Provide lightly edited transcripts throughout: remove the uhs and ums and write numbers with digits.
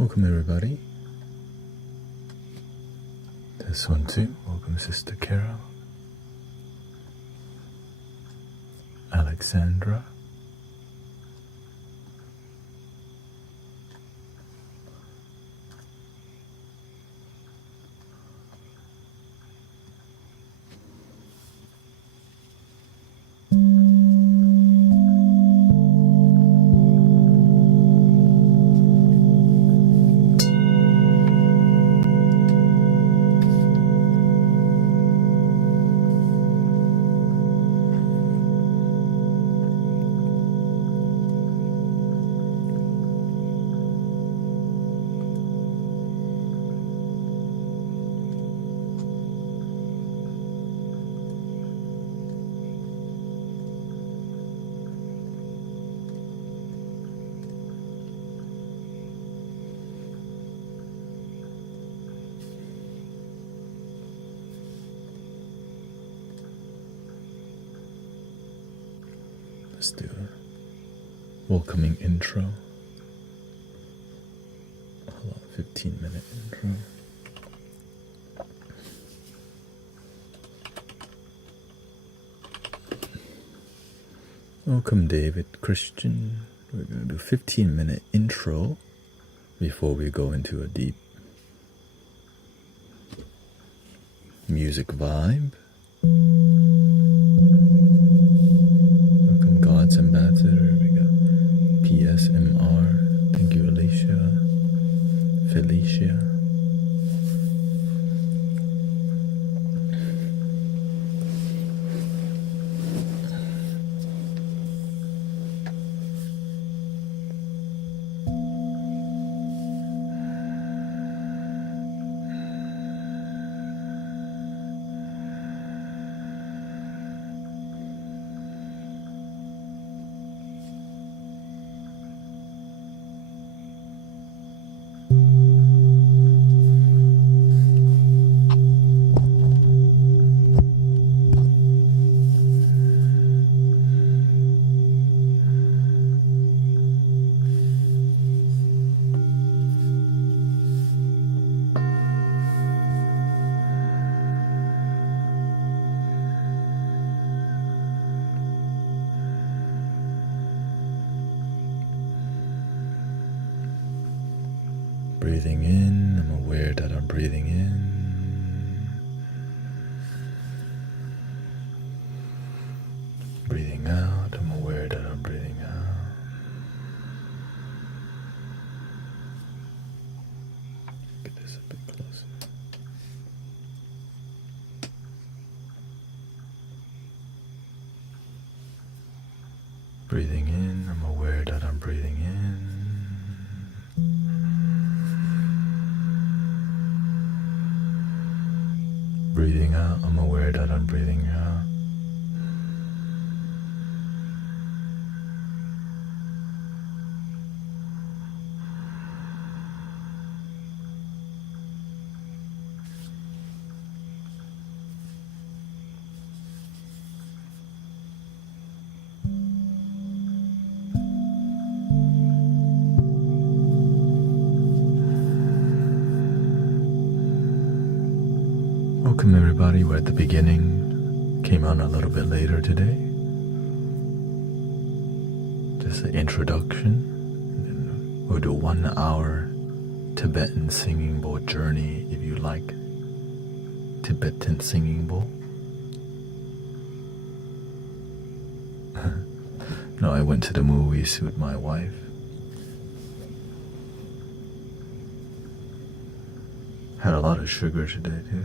Welcome everybody. This one too. Welcome Sister Carol. Alexandra. Let's do a welcoming intro. Hold on, 15-minute intro. Welcome David, Christian. We're going to do a 15-minute intro before we go into a deep music vibe. Welcome God's Ambassador. We got PSMR. Thank you, Alicia. Felicia. Breathing in, I'm aware that I'm breathing in. Breathing out, I'm aware that I'm breathing out. Get this a bit closer. Breathing in, I'm aware that I'm breathing in. Breathing out, I'm aware that I'm breathing out. Welcome everybody, we're at the beginning. Came on a little bit later today. Just an introduction. And then we'll do 1 hour Tibetan singing bowl journey if you like Tibetan singing bowl. No, I went to the movies with my wife. Had a lot of sugar today too.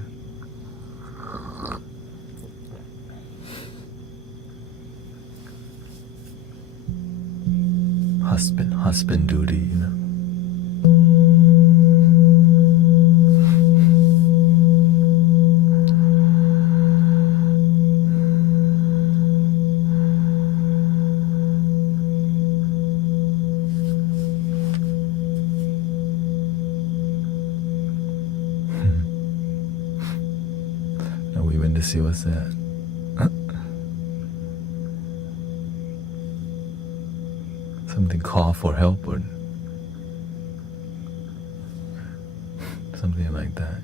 Husband duty, you know. Now we went to see what's that. Something call for help or something like that.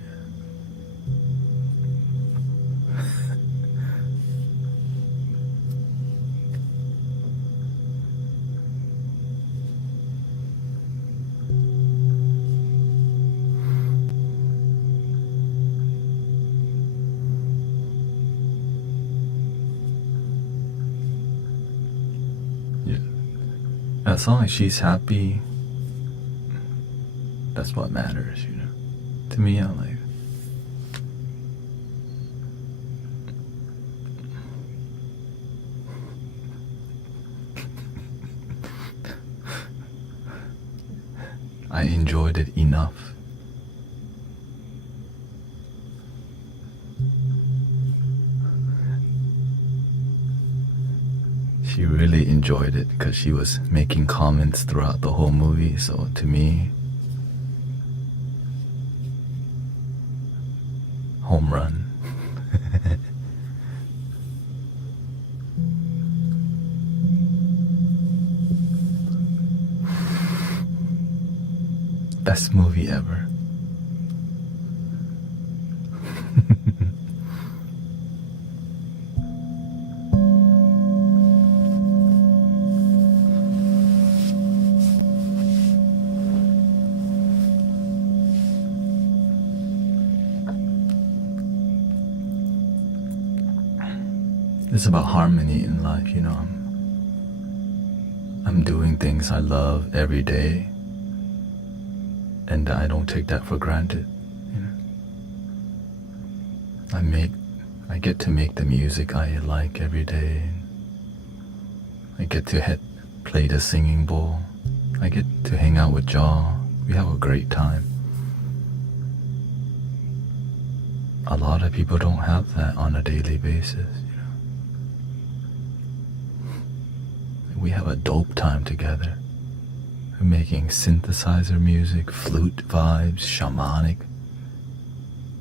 As long as she's happy, that's what matters, you know. To me, I'm like, I enjoyed it enough. She really enjoyed it because she was making comments throughout the whole movie, so to me, home run. Best movie ever. It's about harmony in life, you know. I'm doing things I love every day, and I don't take that for granted, you know. I get to make the music I like every day. I get to play the singing bowl. I get to hang out with Jaw. We have a great time. A lot of people don't have that on a daily basis, you know. We have a dope time together. We're making synthesizer music, flute vibes, shamanic.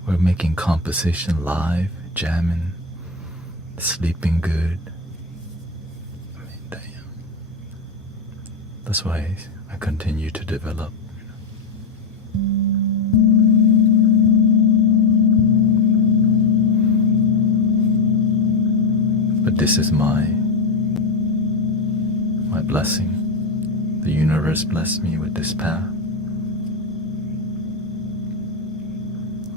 We're making composition live, jamming, sleeping good. I mean, damn. That's why I continue to develop. But this is my blessing. The universe blessed me with this path.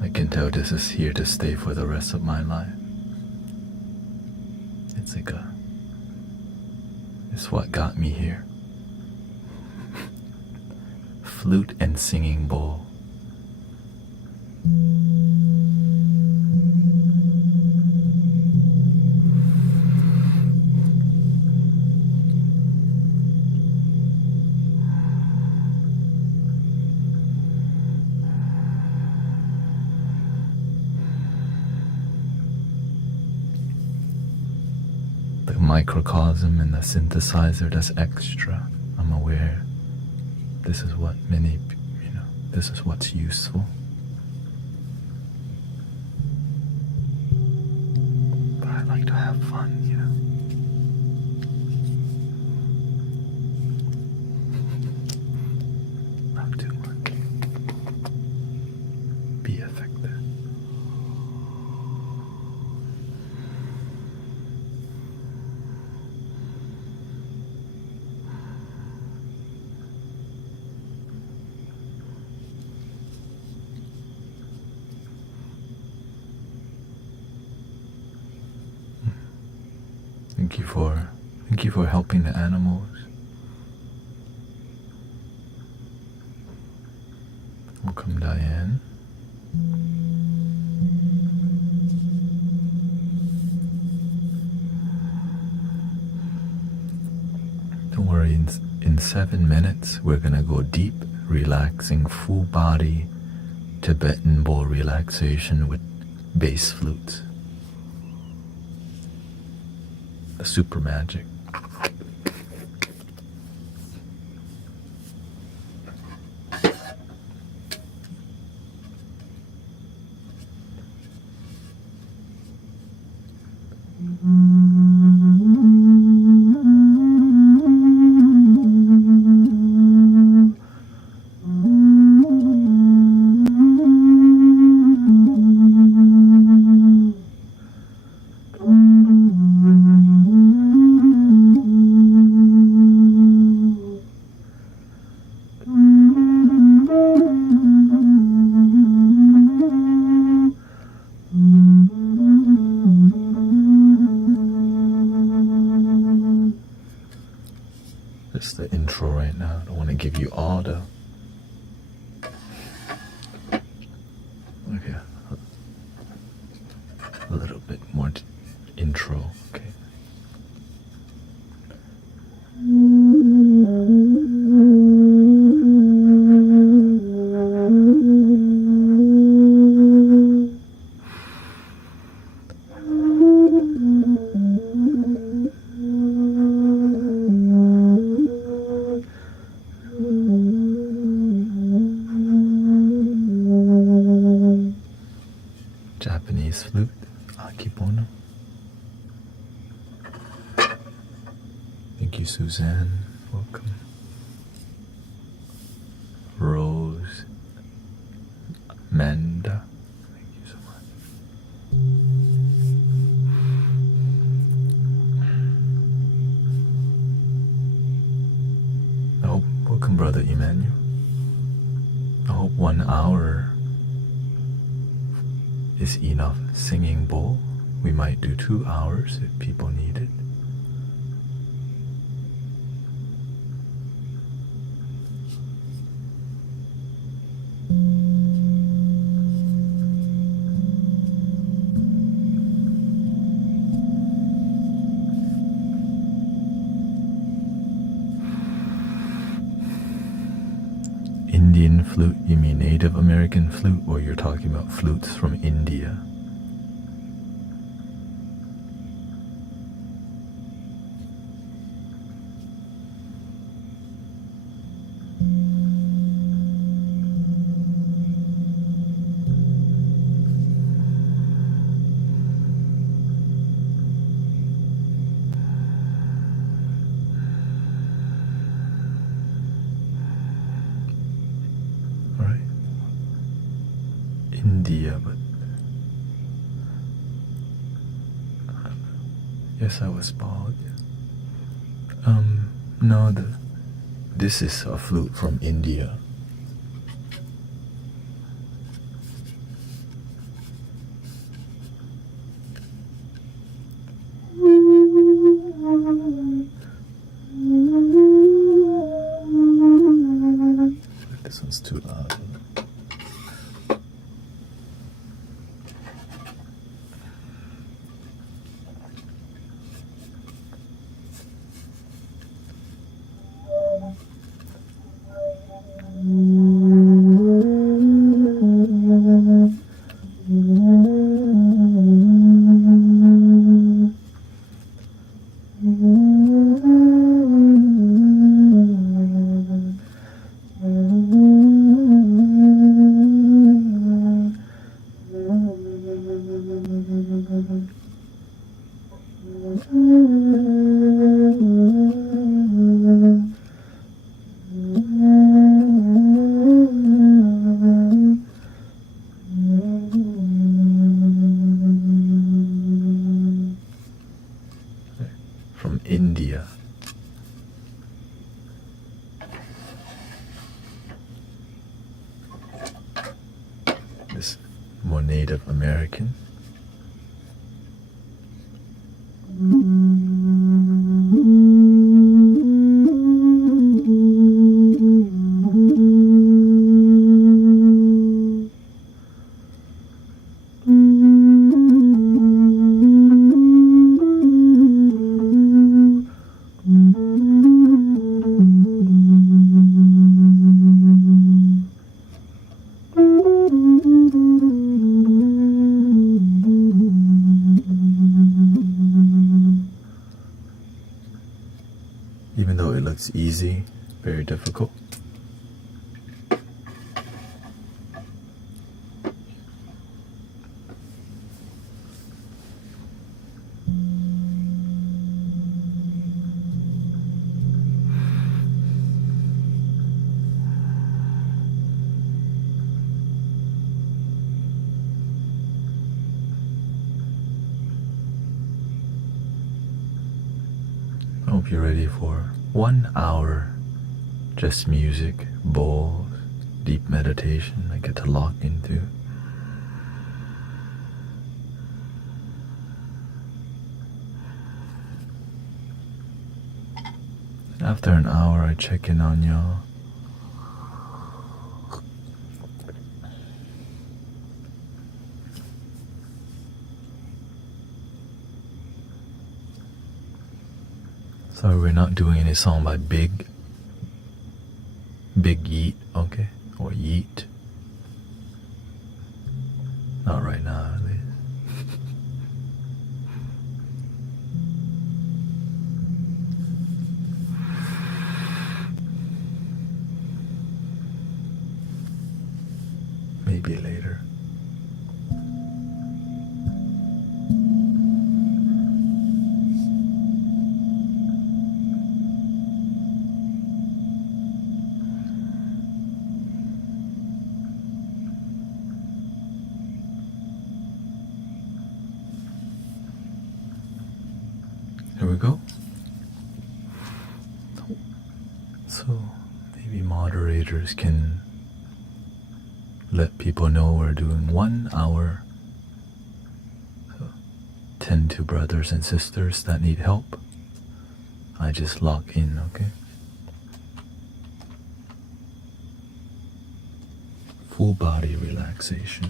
I can tell this is here to stay for the rest of my life. It's what got me here. Flute and singing bowl. Microcosm and the synthesizer, that's extra. I'm aware this is what this is what's useful. But I like to have fun, you know. Not too much. Be effective. Thank you for helping the animals. Welcome, Diane. Don't worry, in 7 minutes we're gonna go deep, relaxing, full body Tibetan bowl relaxation with bass flutes. The super magic. vibrato. Okay, a little bit more intro. Okay. Japanese flute, Akebono. Thank you, Suzanne. Welcome. Rose, Manda. Thank you so much. I hope, welcome, Brother Emmanuel. I hope 1 hour is enough singing bowl. We might do 2 hours if people need it. Indian flute, you mean Native American flute, or you're talking about flutes from India? India, but yes, I was bald. No, this is a flute from India. This one's too loud. From India. This more Native American. Even though it looks easy, very difficult. I hope you're ready for 1 hour, just music, bowls, deep meditation I get to lock into. After an hour, I check in on y'all. Sorry, we're not doing any song by Big Yeet, okay? Or Yeet. Not right now, at least. Maybe later. Here we go. So maybe moderators can let people know we're doing 1 hour. So, tend to brothers and sisters that need help. I just lock in, okay? Full body relaxation.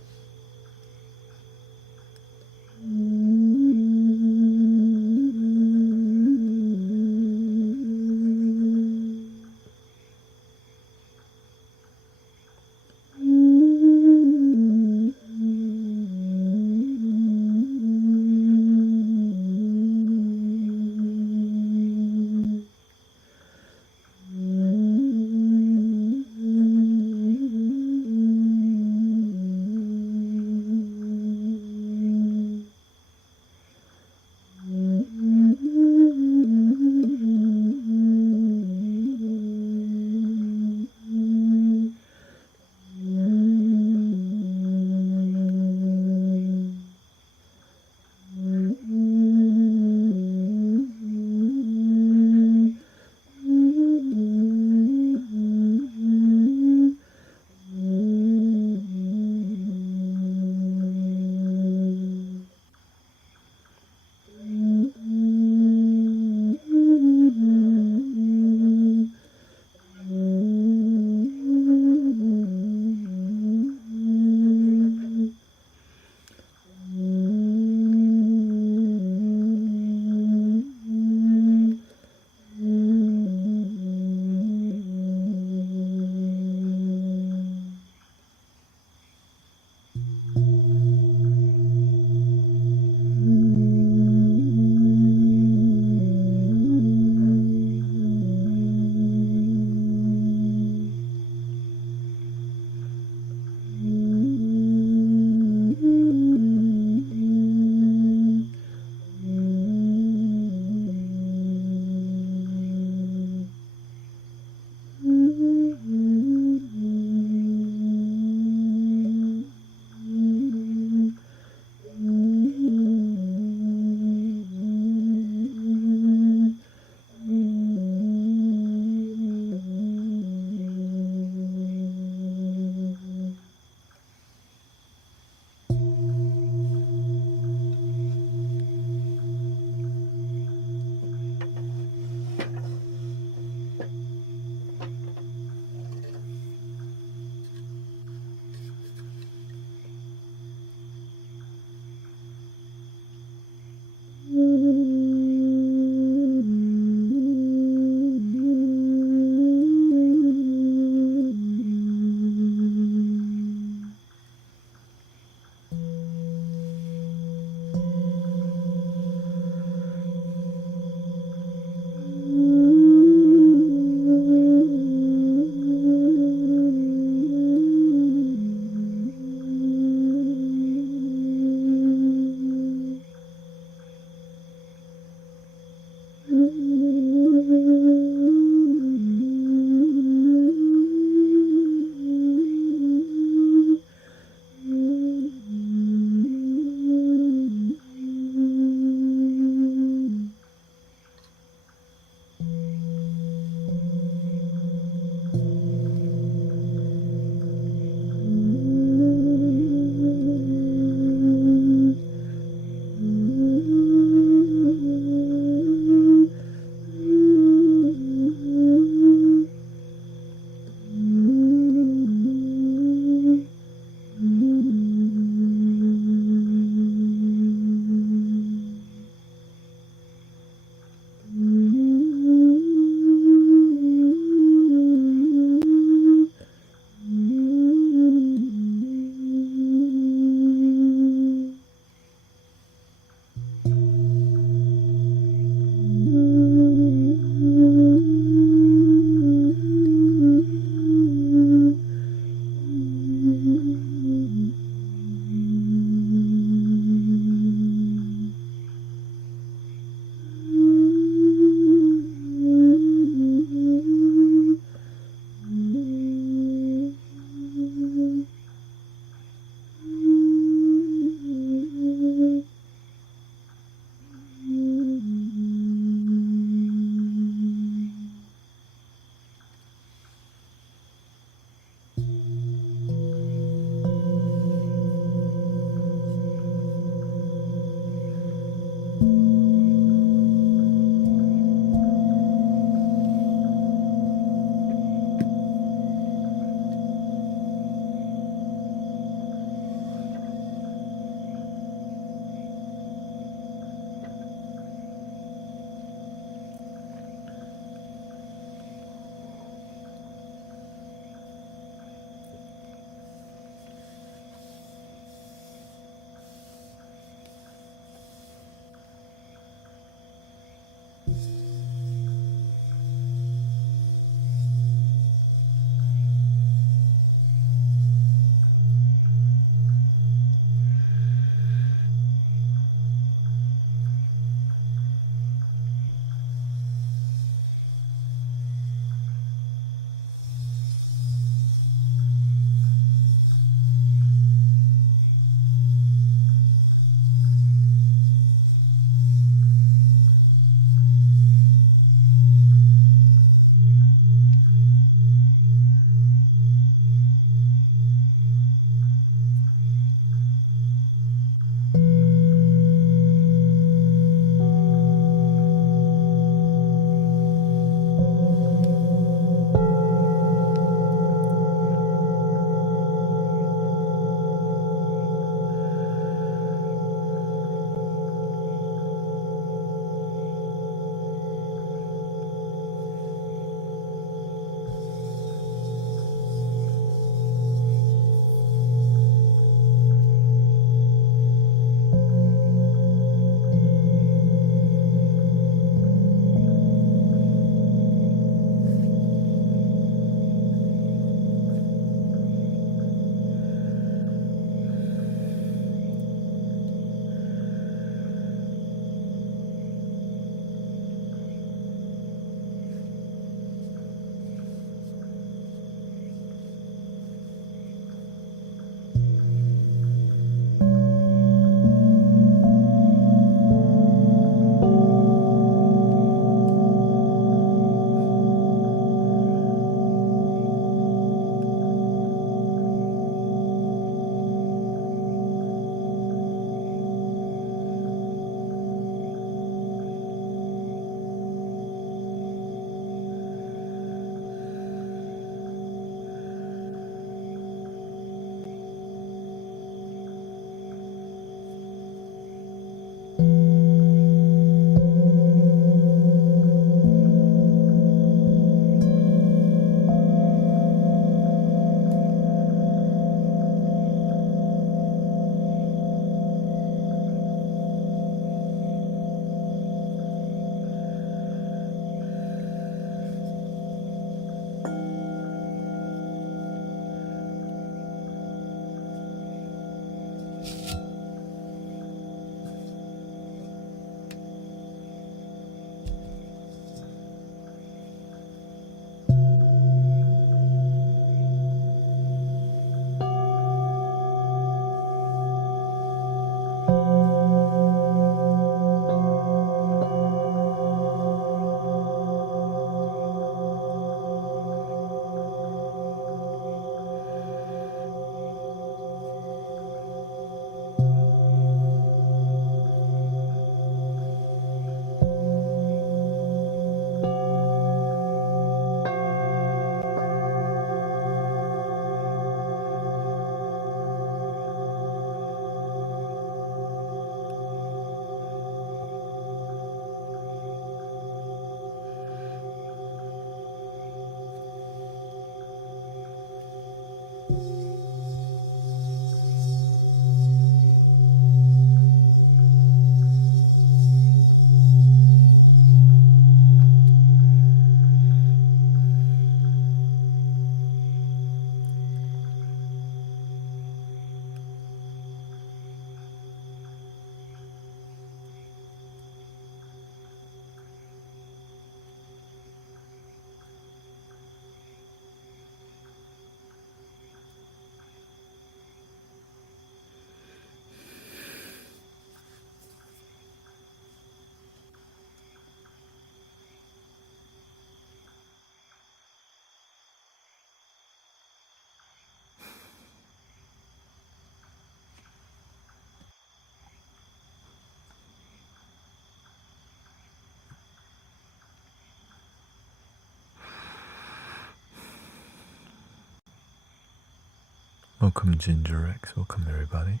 Welcome Ginger X, welcome everybody.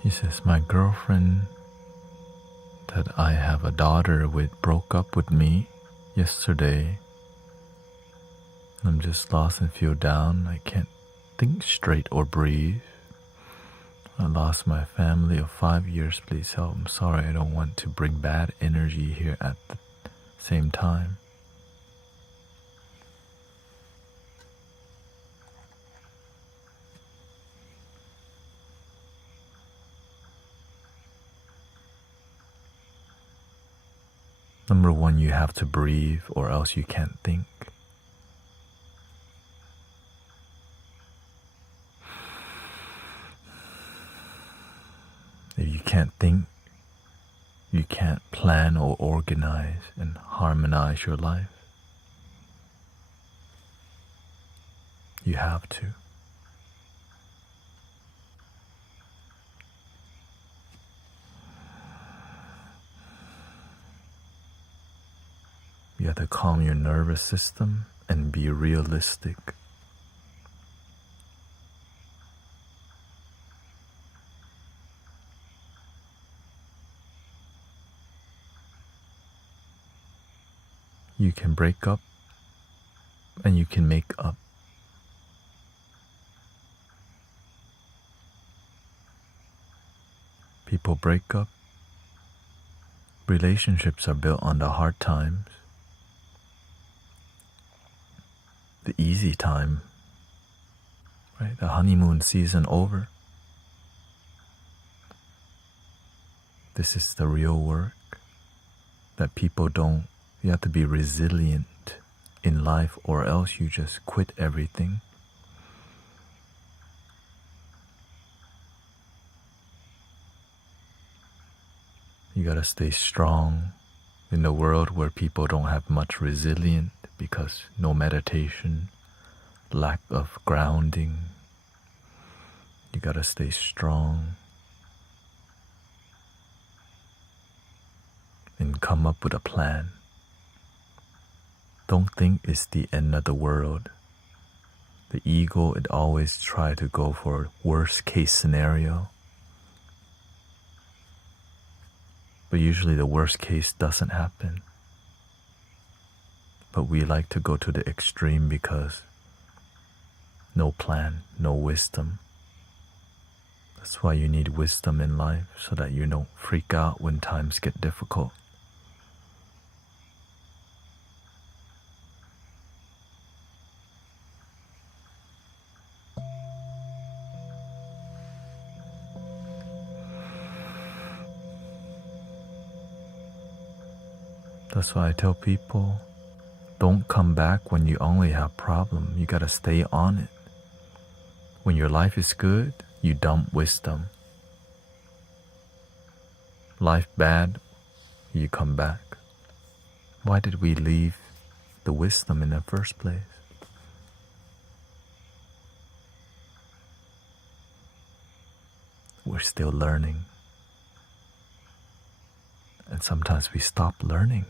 He says, my girlfriend that I have a daughter with broke up with me yesterday. I'm just lost and feel down. I can't think straight or breathe. I lost my family of 5 years. Please help. I'm sorry. I don't want to bring bad energy here at the same time. Number one, you have to breathe or else you can't think. If you can't think, you can't plan or organize and harmonize your life. You have to. You have to calm your nervous system and be realistic. You can break up and you can make up. People break up. Relationships are built on the hard times. The easy time, right? The honeymoon season over. This is the real work that people don't. You have to be resilient in life or else you just quit everything. You gotta stay strong in a world where people don't have much resilience because no meditation, lack of grounding. You gotta stay strong and come up with a plan. Don't think it's the end of the world. The ego, it always try to go for worst case scenario. But usually the worst case doesn't happen. But we like to go to the extreme because no plan, no wisdom. That's why you need wisdom in life, so that you don't freak out when times get difficult. That's why I tell people, don't come back when you only have problem. You gotta stay on it. When your life is good, you dump wisdom. Life bad, you come back. Why did we leave the wisdom in the first place? We're still learning. And sometimes we stop learning.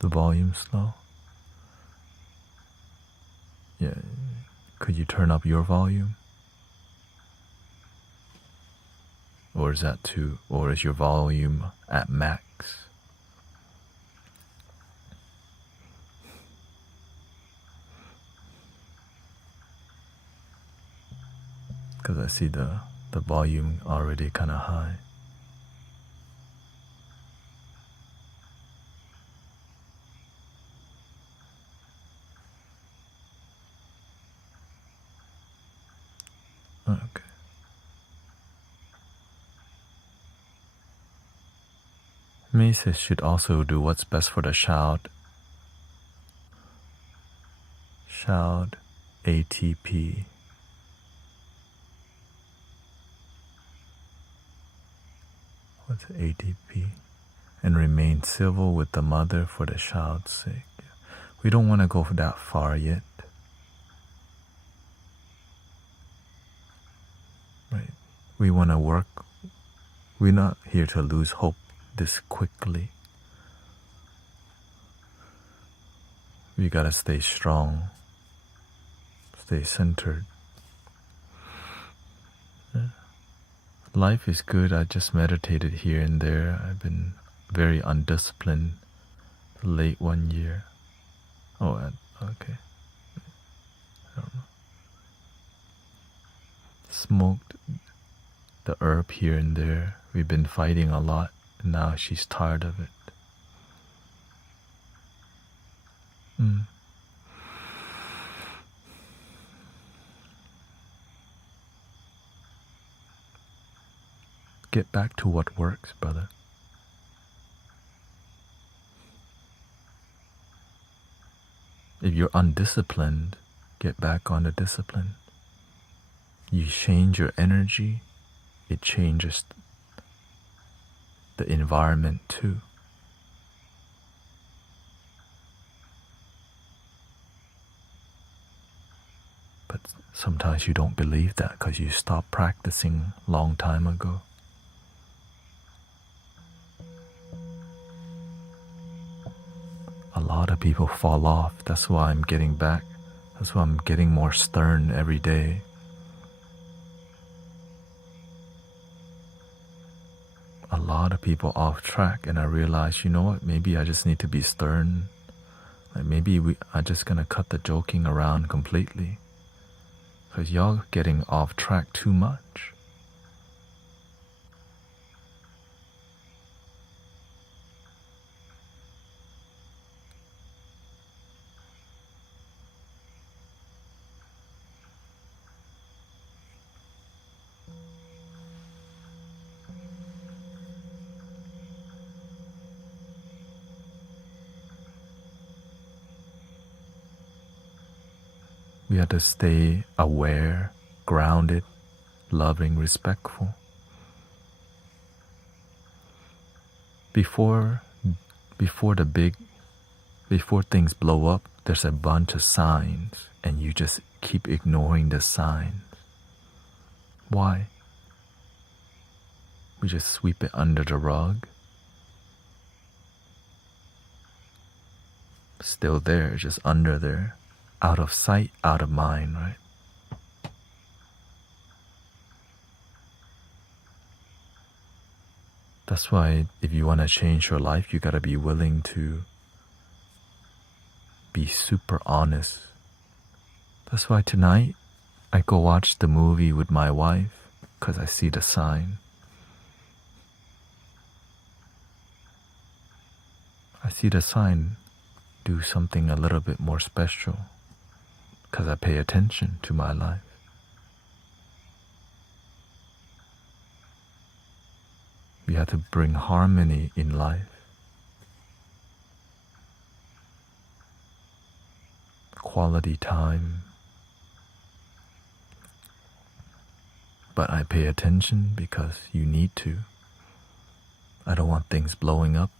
The volume's low. Yeah, could you turn up your volume? Or is that too, or is your volume at max? Because I see the volume already kind of high. Okay. Maces should also do what's best for the child. Child ATP. What's ATP? And remain civil with the mother for the child's sake. We don't want to go that far yet. Right? We want to work. We're not here to lose hope this quickly. We gotta stay strong, stay centered. Yeah. Life is good. I just meditated here and there. I've been very undisciplined late one year. Oh, okay. I don't know. Smoked the herb here and there. We've been fighting a lot, and now she's tired of it. Get back to what works, brother. If you're undisciplined, get back on the discipline. You change your energy, it changes the environment too. But sometimes you don't believe that because you stopped practicing long time ago. A lot of people fall off. That's why I'm getting back. That's why I'm getting more stern every day. A lot of people off track, and I realize, you know what, maybe I just need to be stern. Like maybe I'm just gonna cut the joking around completely. Because y'all getting off track too much. We have to stay aware, grounded, loving, respectful. Before things blow up, there's a bunch of signs, and you just keep ignoring the signs. Why? We just sweep it under the rug. Still there, just under there. Out of sight, out of mind, right? That's why if you want to change your life, you gotta be willing to be super honest. That's why tonight I go watch the movie with my wife because I see the sign. I see the sign do something a little bit more special because I pay attention to my life. We have to bring harmony in life. Quality time. But I pay attention because you need to. I don't want things blowing up.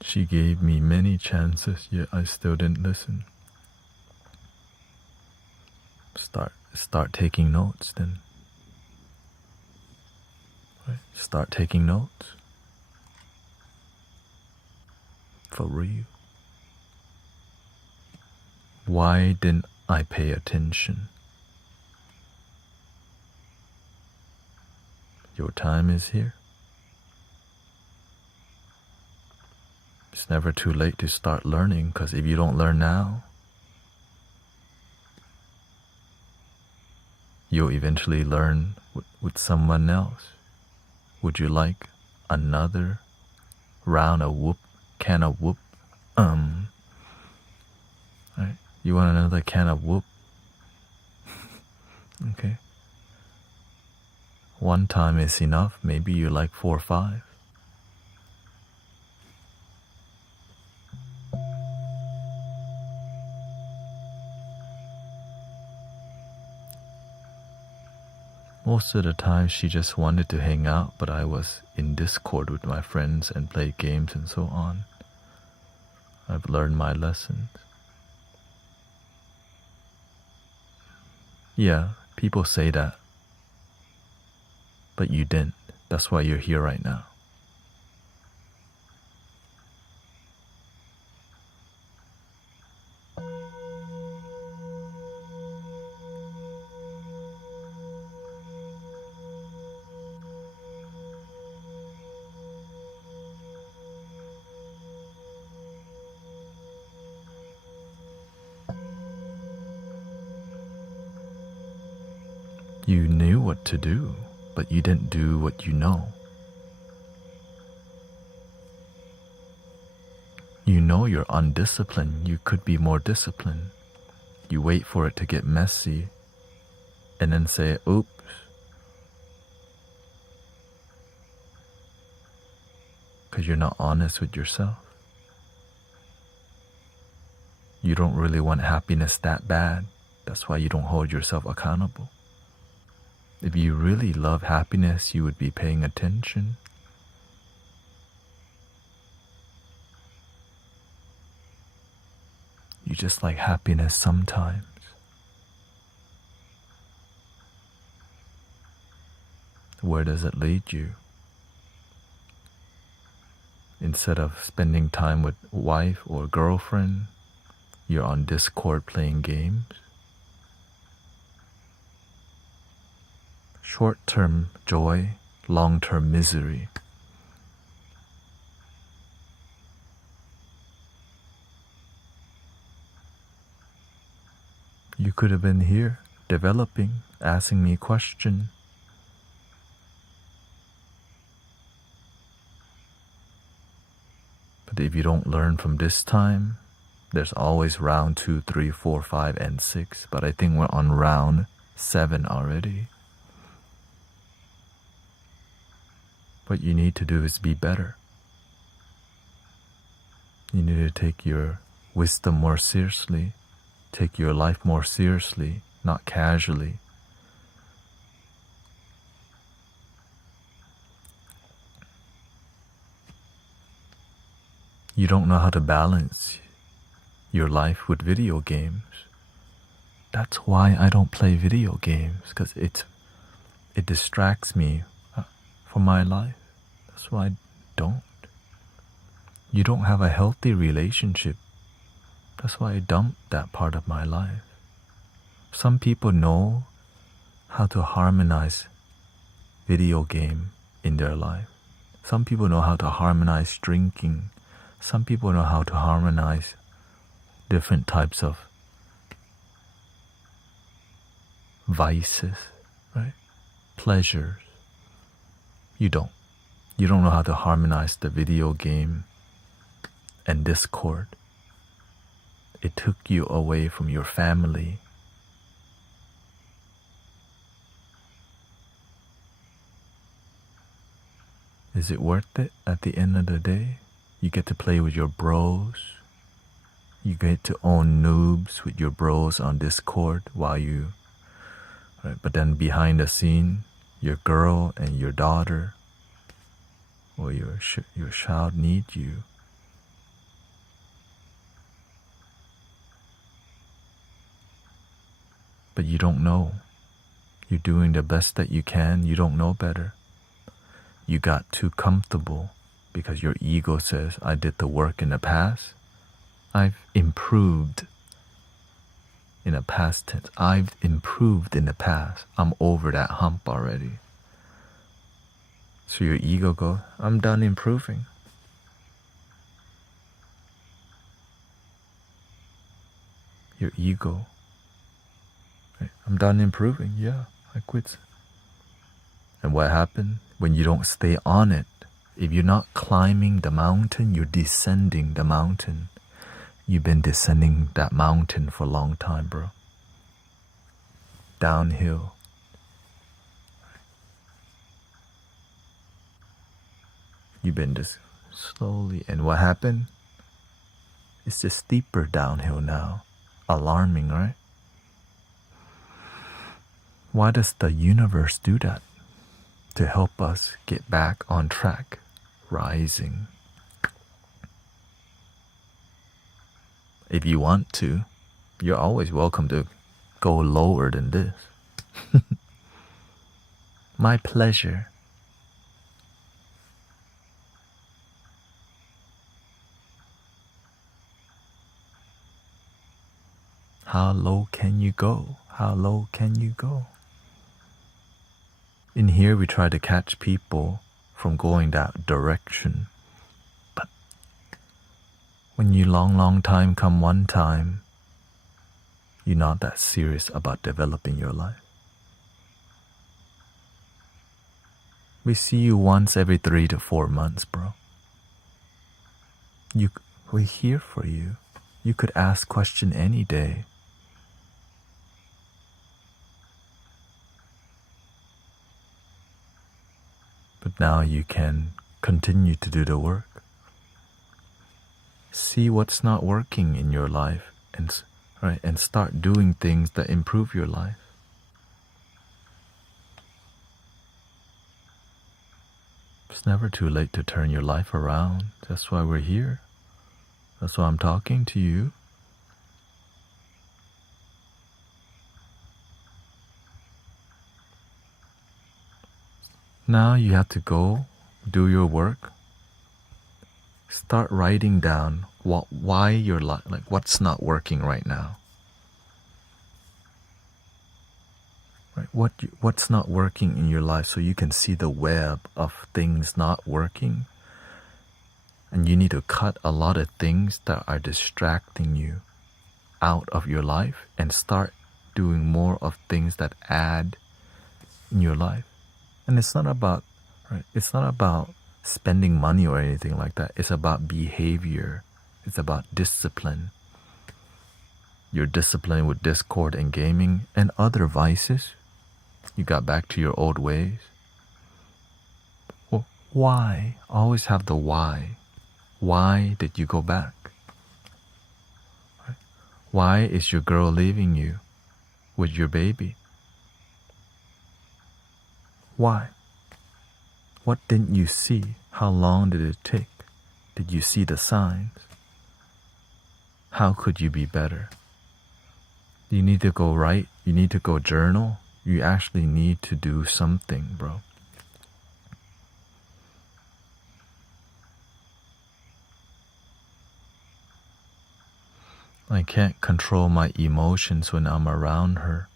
She gave me many chances, yet I still didn't listen. Start taking notes then. Right? Start taking notes. For real. Why didn't I pay attention? Your time is here. It's never too late to start learning, because if you don't learn now, you'll eventually learn with someone else. Would you like another round of can of whoop? Right? You want another can of whoop? Okay. One time is enough. Maybe you like 4 or 5. Most of the time she just wanted to hang out, but I was in Discord with my friends and played games and so on. I've learned my lessons. Yeah, people say that. But you didn't. That's why you're here right now. You knew what to do, but you didn't do what you know. You know you're undisciplined. You could be more disciplined. You wait for it to get messy and then say, oops. Because you're not honest with yourself. You don't really want happiness that bad. That's why you don't hold yourself accountable. If you really love happiness, you would be paying attention. You just like happiness sometimes. Where does it lead you? Instead of spending time with wife or girlfriend, you're on Discord playing games. Short-term joy, long-term misery. You could have been here, developing, asking me questions. But if you don't learn from this time, there's always round 2, 3, 4, 5, and 6. But I think we're on round 7 already. What you need to do is be better. You need to take your wisdom more seriously, take your life more seriously, not casually. You don't know how to balance your life with video games. That's why I don't play video games, because it distracts me from my life. That's why I don't. You don't have a healthy relationship. That's why I dumped that part of my life. Some people know how to harmonize video game in their life. Some people know how to harmonize drinking. Some people know how to harmonize different types of vices, right? Pleasures. You don't. You don't know how to harmonize the video game and Discord. It took you away from your family. Is it worth it at the end of the day? You get to play with your bros. You get to own noobs with your bros on Discord while you... Right? But then behind the scene, your girl and your daughter or your child need you. But you don't know. You're doing the best that you can. You don't know better. You got too comfortable because your ego says, I did the work in the past. I've improved in the past tense. I've improved in the past. I'm over that hump already. So your ego goes, I'm done improving. Your ego. Right? I'm done improving. Yeah, I quit. And what happened? When you don't stay on it, if you're not climbing the mountain, you're descending the mountain. You've been descending that mountain for a long time, bro. Downhill. You've been just slowly, and what happened? It's just steeper downhill now. Alarming, right? Why does the universe do that? To help us get back on track, rising. If you want to, you're always welcome to go lower than this. My pleasure. How low can you go? How low can you go? In here, we try to catch people from going that direction. But when you long time come one time, you're not that serious about developing your life. We see you once every 3 to 4 months, bro. We're here for you. You could ask question any day. But now you can continue to do the work. See what's not working in your life and start doing things that improve your life. It's never too late to turn your life around. That's why we're here. That's why I'm talking to you. Now you have to go do your work. Start writing down why your life, like what's not working right now. Right? What's not working in your life, so you can see the web of things not working. And you need to cut a lot of things that are distracting you out of your life and start doing more of things that add in your life. And it's not about, right? It's not about spending money or anything like that. It's about behavior. It's about discipline. You're disciplined with discord and gaming and other vices. You got back to your old ways. Well, why? Always have the why. Why did you go back? Right? Why is your girl leaving you with your baby? Why? What didn't you see? How long did it take? Did you see the signs? How could you be better? You need to go write. You need to go journal. You actually need to do something, bro. I can't control my emotions when I'm around her.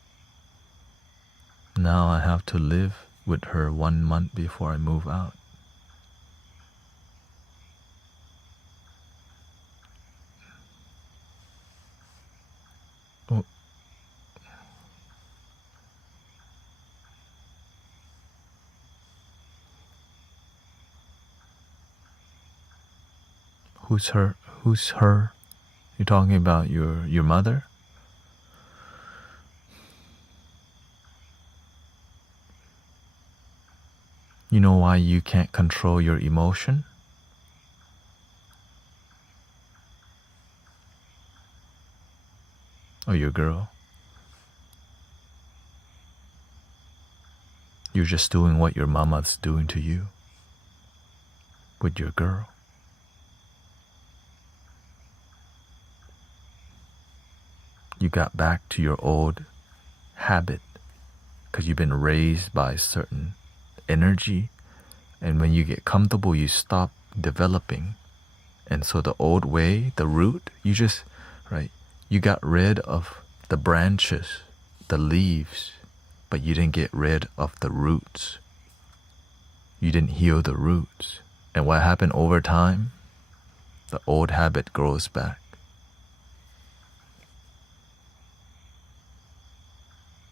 Now I have to live with her 1 month before I move out. Oh. Who's her? Who's her? You're talking about your mother? You know why you can't control your emotion? Or your girl? You're just doing what your mama's doing to you with your girl. You got back to your old habit because you've been raised by a certain energy, and when you get comfortable you stop developing. And so the old way, the root, you got rid of the branches, the leaves, but you didn't get rid of the roots. You didn't heal the roots. And what happened over time? The old habit grows back.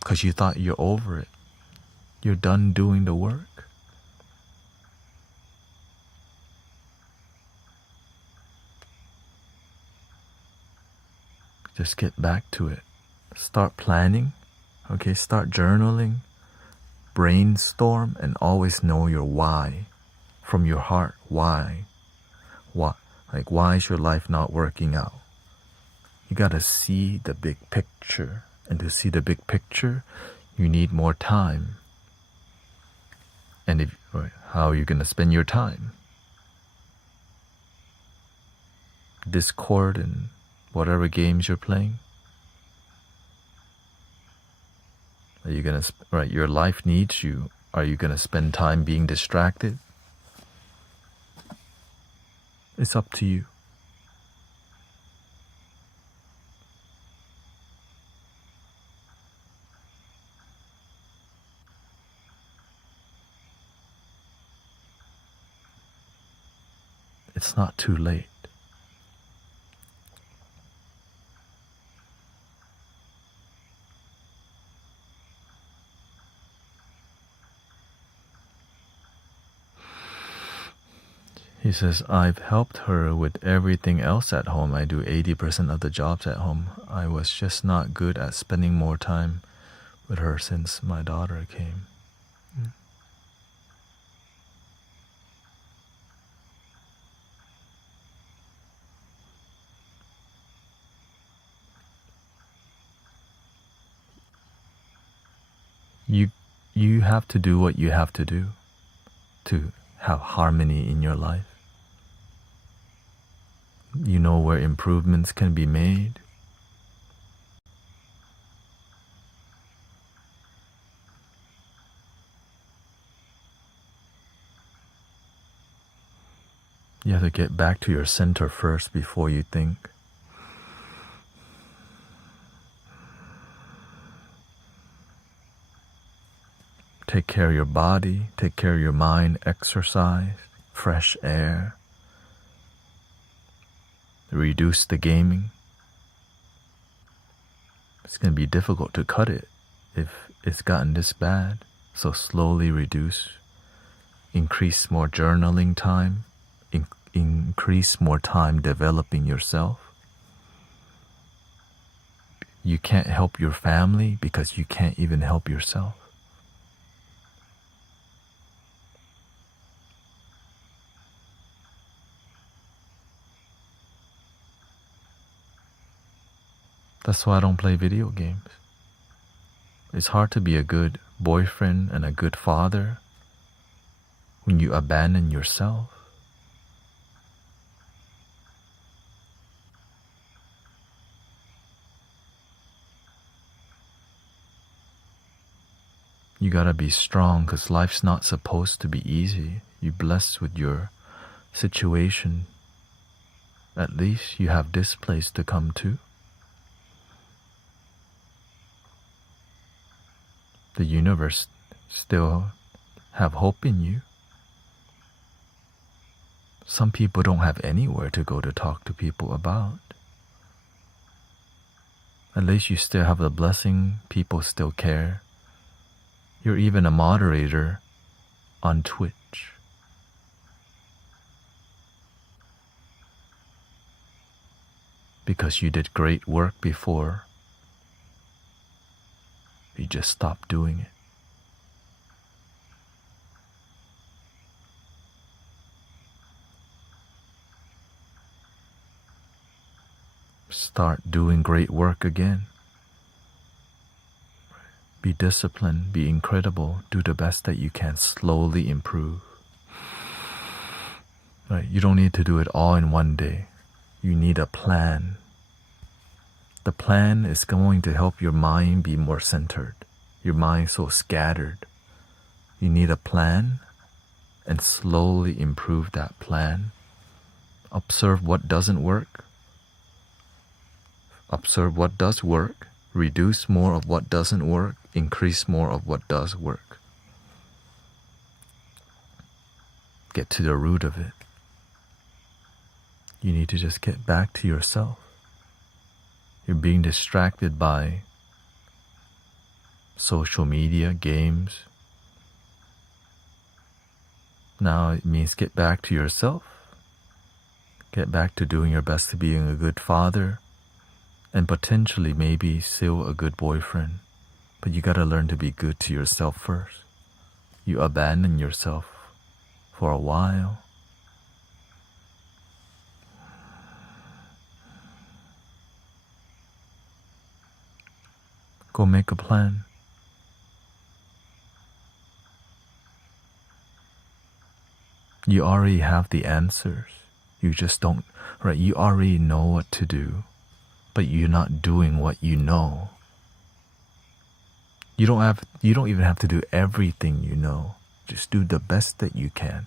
Because you thought you're over it. You're done doing the work. Just get back to it. Start planning, okay? Start journaling, brainstorm, and always know your why. From your heart, why? What? Like, why is your life not working out? You gotta see the big picture. And to see the big picture, you need more time. And how are you gonna spend your time? Discord and whatever games you're playing? Are you gonna, right, your life needs you. Are you gonna spend time being distracted? It's up to you. It's not too late. He says, I've helped her with everything else at home. I do 80% of the jobs at home. I was just not good at spending more time with her since my daughter came. You have to do what you have to do to have harmony in your life. You know where improvements can be made. You have to get back to your center first before you think. Take care of your body, take care of your mind, exercise, fresh air. Reduce the gaming. It's going to be difficult to cut it if it's gotten this bad. So slowly reduce. Increase more journaling time. Increase more time developing yourself. You can't help your family because you can't even help yourself. That's why I don't play video games. It's hard to be a good boyfriend and a good father when you abandon yourself. You gotta be strong because life's not supposed to be easy. You're blessed with your situation. At least you have this place to come to. The universe still have hope in you. Some people don't have anywhere to go to talk to people about. At least you still have the blessing, people still care. You're even a moderator on Twitch. Because you did great work before. You just stopped doing it. Start doing great work again. Be disciplined, be incredible, do the best that you can, slowly improve. Right? You don't need to do it all in one day. You need a plan. The plan is going to help your mind be more centered. Your mind so scattered. You need a plan and slowly improve that plan. Observe what doesn't work. Observe what does work. Reduce more of what doesn't work. Increase more of what does work. Get to the root of it. You need to just get back to yourself. You're being distracted by social media, games. Now it means get back to yourself. Get back to doing your best to being a good father and potentially maybe still a good boyfriend. But you gotta learn to be good to yourself first. You abandon yourself for a while. Go make a plan. You already have the answers. You just don't, right? You already know what to do, but you're not doing what you know. You don't even have to do everything you know. Just do the best that you can.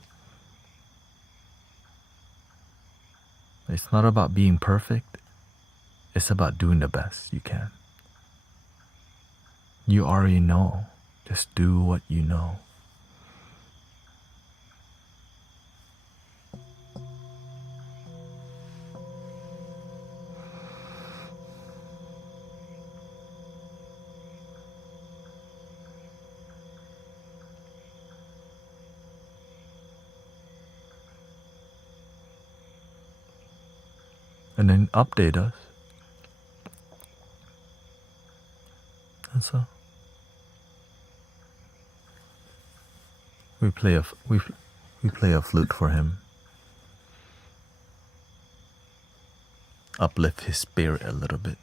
It's not about being perfect. It's about doing the best you can. You already know. Just do what you know. And then update us. That's all. We play a flute for him. Uplift his spirit a little bit.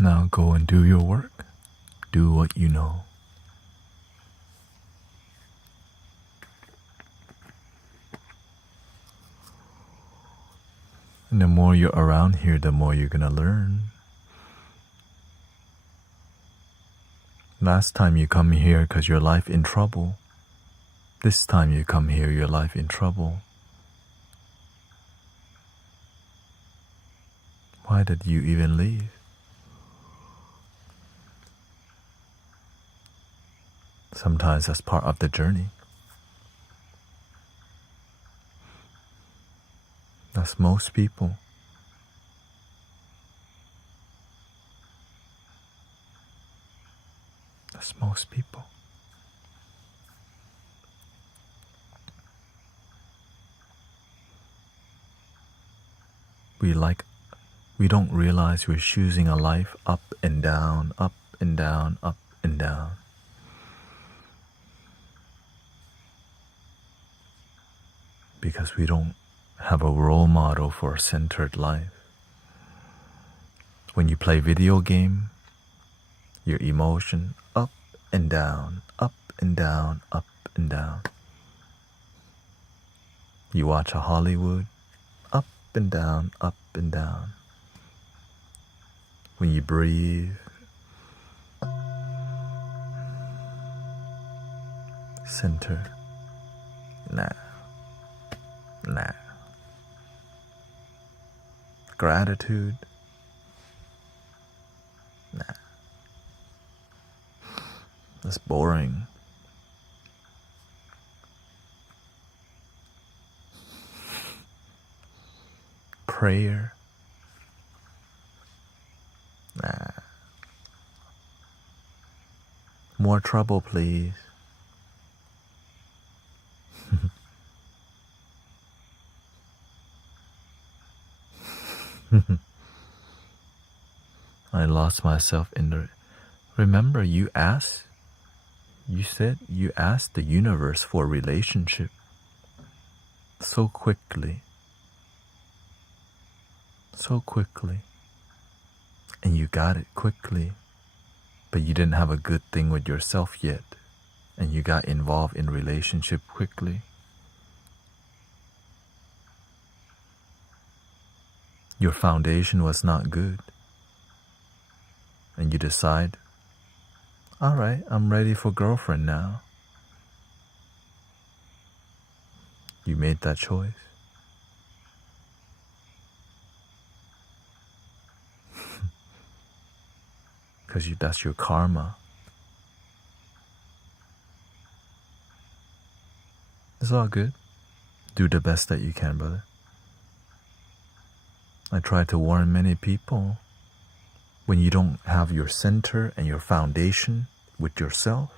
Now go and do your work. Do what you know. And the more you're around here, the more you're gonna learn. Last time you come here because your life in trouble. This time you come here, your life in trouble. Why did you even leave? Sometimes that's part of the journey. That's most people. That's most people. We don't realize we're choosing a life up and down, up and down, up and down. Because we don't have a role model for a centered life. When you play video game, your emotion up and down, up and down, up and down. You watch a Hollywood, up and down, up and down. When you breathe, center, nah. Gratitude, nah. That's boring. Prayer, nah. More trouble, please. I lost myself in the... Remember, you said you asked the universe for a relationship so quickly. So quickly. And you got it quickly. But you didn't have a good thing with yourself yet. And you got involved in relationship quickly. Your foundation was not good. And you decide, all right, I'm ready for girlfriend now. You made that choice. Because that's your karma. It's all good. Do the best that you can, brother. I try to warn many people, when you don't have your center and your foundation with yourself,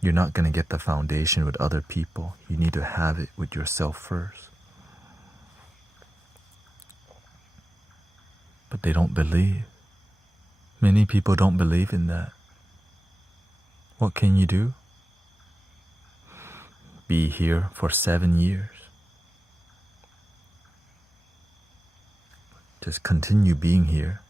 you're not going to get the foundation with other people. You need to have it with yourself first. But they don't believe. Many people don't believe in that. What can you do? Be here for 7 years. Just continue being here.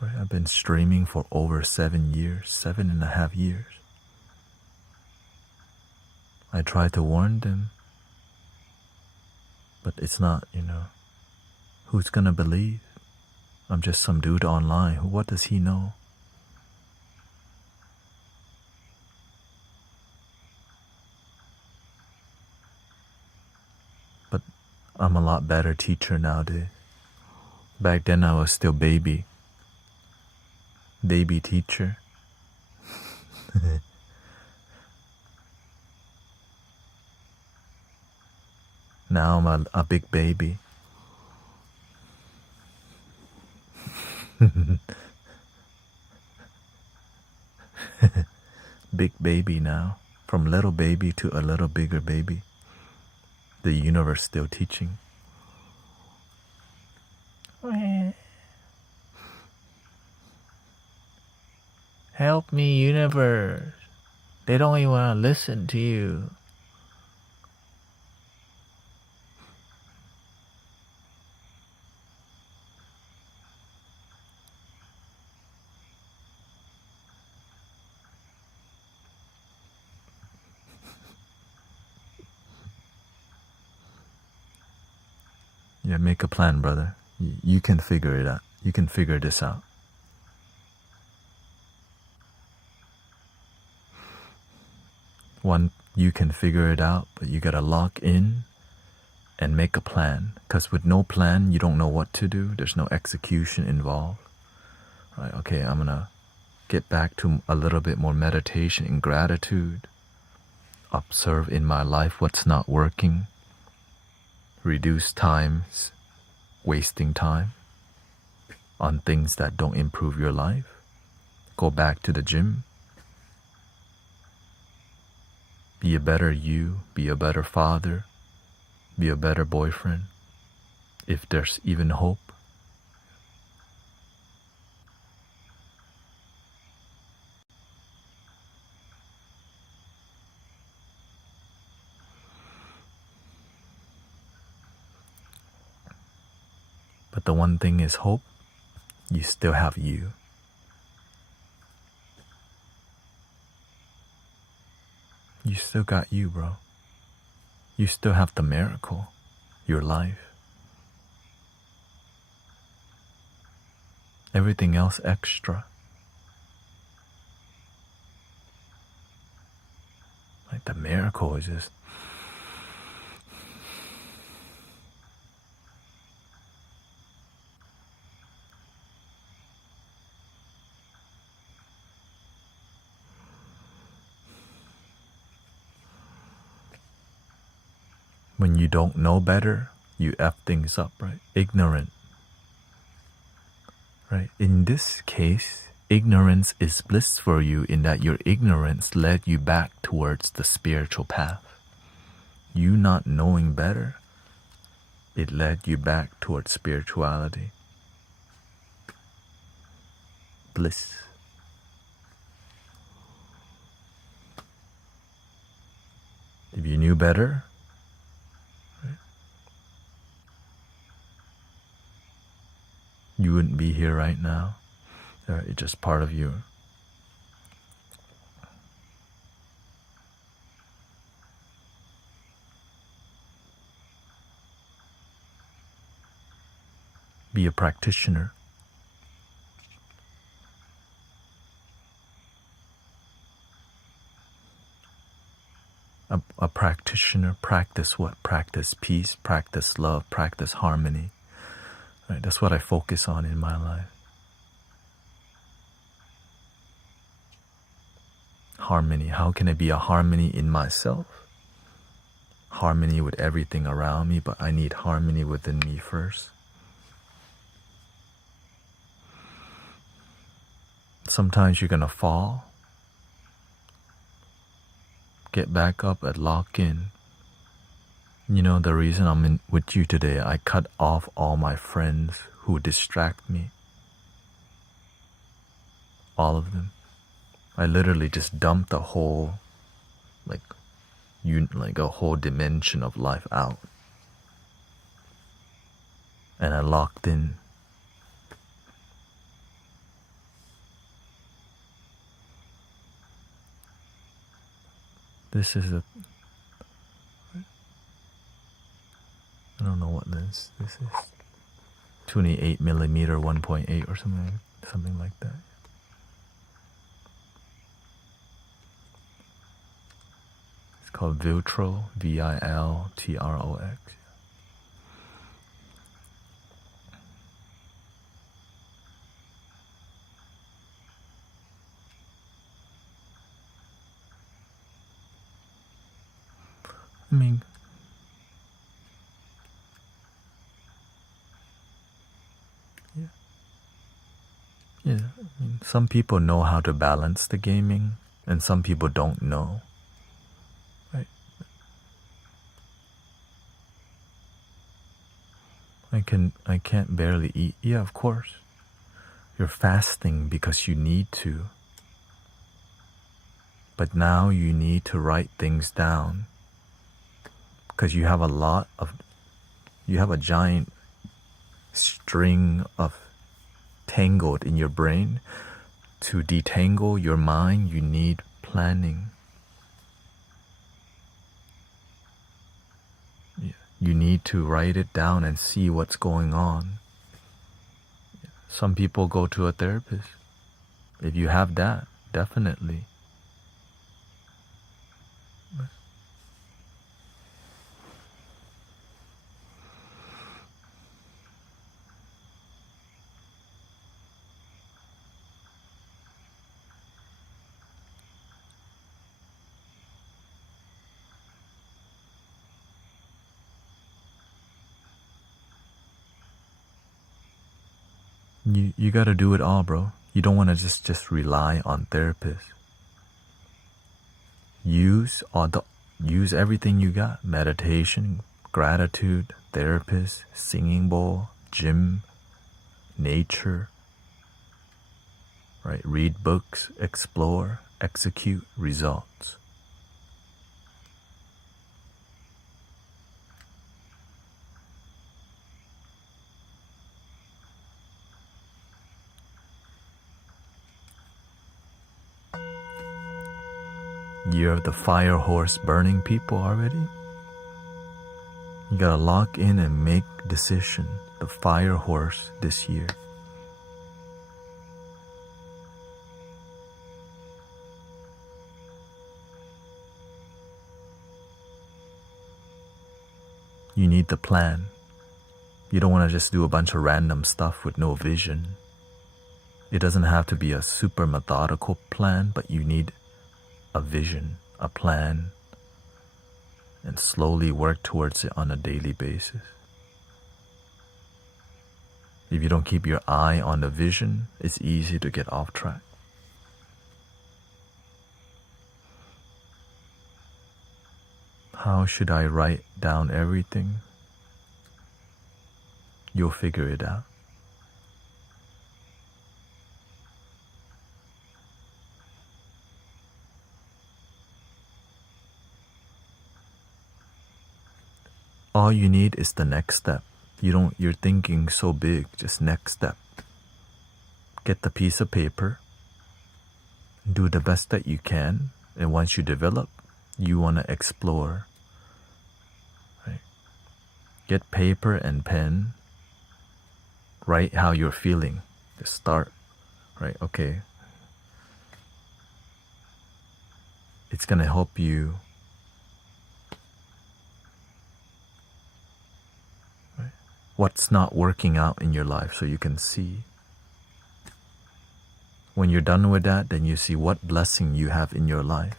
Right? I've been streaming for over 7 years, 7.5 years. I try to warn them, but it's not, who's gonna believe? I'm just some dude online. What does he know? But I'm a lot better teacher nowadays. Back then I was still baby teacher. Now I'm a big baby. Big baby now. From little baby to a little bigger baby. The universe still teaching. Help me, universe. They don't even want to listen to you. Yeah, make a plan, brother. You can figure it out. You can figure this out. One, you can figure it out, but you gotta lock in and make a plan. Because with no plan, you don't know what to do. There's no execution involved. Right? Okay, I'm gonna get back to a little bit more meditation and gratitude. Observe in my life what's not working. Reduce times, wasting time on things that don't improve your life. Go back to the gym. Be a better you. Be a better father. Be a better boyfriend. If there's even hope. But the one thing is hope. You still have you. You still got you, bro. You still have the miracle, your life. Everything else extra. Like the miracle is just when you don't know better, you F things up, right? Ignorant. Right? In this case, ignorance is bliss for you in that your ignorance led you back towards the spiritual path. You not knowing better, it led you back towards spirituality. Bliss. If you knew better, you wouldn't be here right now. It's just part of you. Be a practitioner. A practitioner, practice what? Practice peace, practice love, practice harmony. Right? That's what I focus on in my life. Harmony. How can I be a harmony in myself? Harmony with everything around me, but I need harmony within me first. Sometimes you're gonna fall. Get back up and lock in. You know, the reason I'm with you today, I cut off all my friends who distract me. All of them. I literally just dumped the whole, like a whole dimension of life out. And I locked in. This is I don't know what this is. 28 millimeter 1.8 or something like that. It's called Viltro, Viltrox. I mean, yeah. I mean, some people know how to balance the gaming, and some people don't know. Right? I can't barely eat. Yeah, of course. You're fasting because you need to. But now you need to write things down. Because you have a giant string of tangled in your brain. To detangle your mind, you need planning. Yeah. You need to write it down and see what's going on. Some people go to a therapist. If you have that, definitely. You gotta do it all, bro. You don't wanna just rely on therapists. Use everything you got. Meditation, gratitude, therapist, singing bowl, gym, nature. Right? Read books, explore, execute, results. You're the fire horse burning people already. You gotta lock in and make decision. The fire horse this year. You need the plan. You don't want to just do a bunch of random stuff with no vision. It doesn't have to be a super methodical plan, but you need a vision, a plan, and slowly work towards it on a daily basis. If you don't keep your eye on the vision, it's easy to get off track. How should I write down everything? You'll figure it out. All you need is the next step. You're thinking so big, just next step. Get the piece of paper, do the best that you can, and once you develop, you want to explore. Right? Get paper and pen, write how you're feeling. Just start, right? Okay. It's going to help you. What's not working out in your life so you can see. When you're done with that, then you see what blessing you have in your life.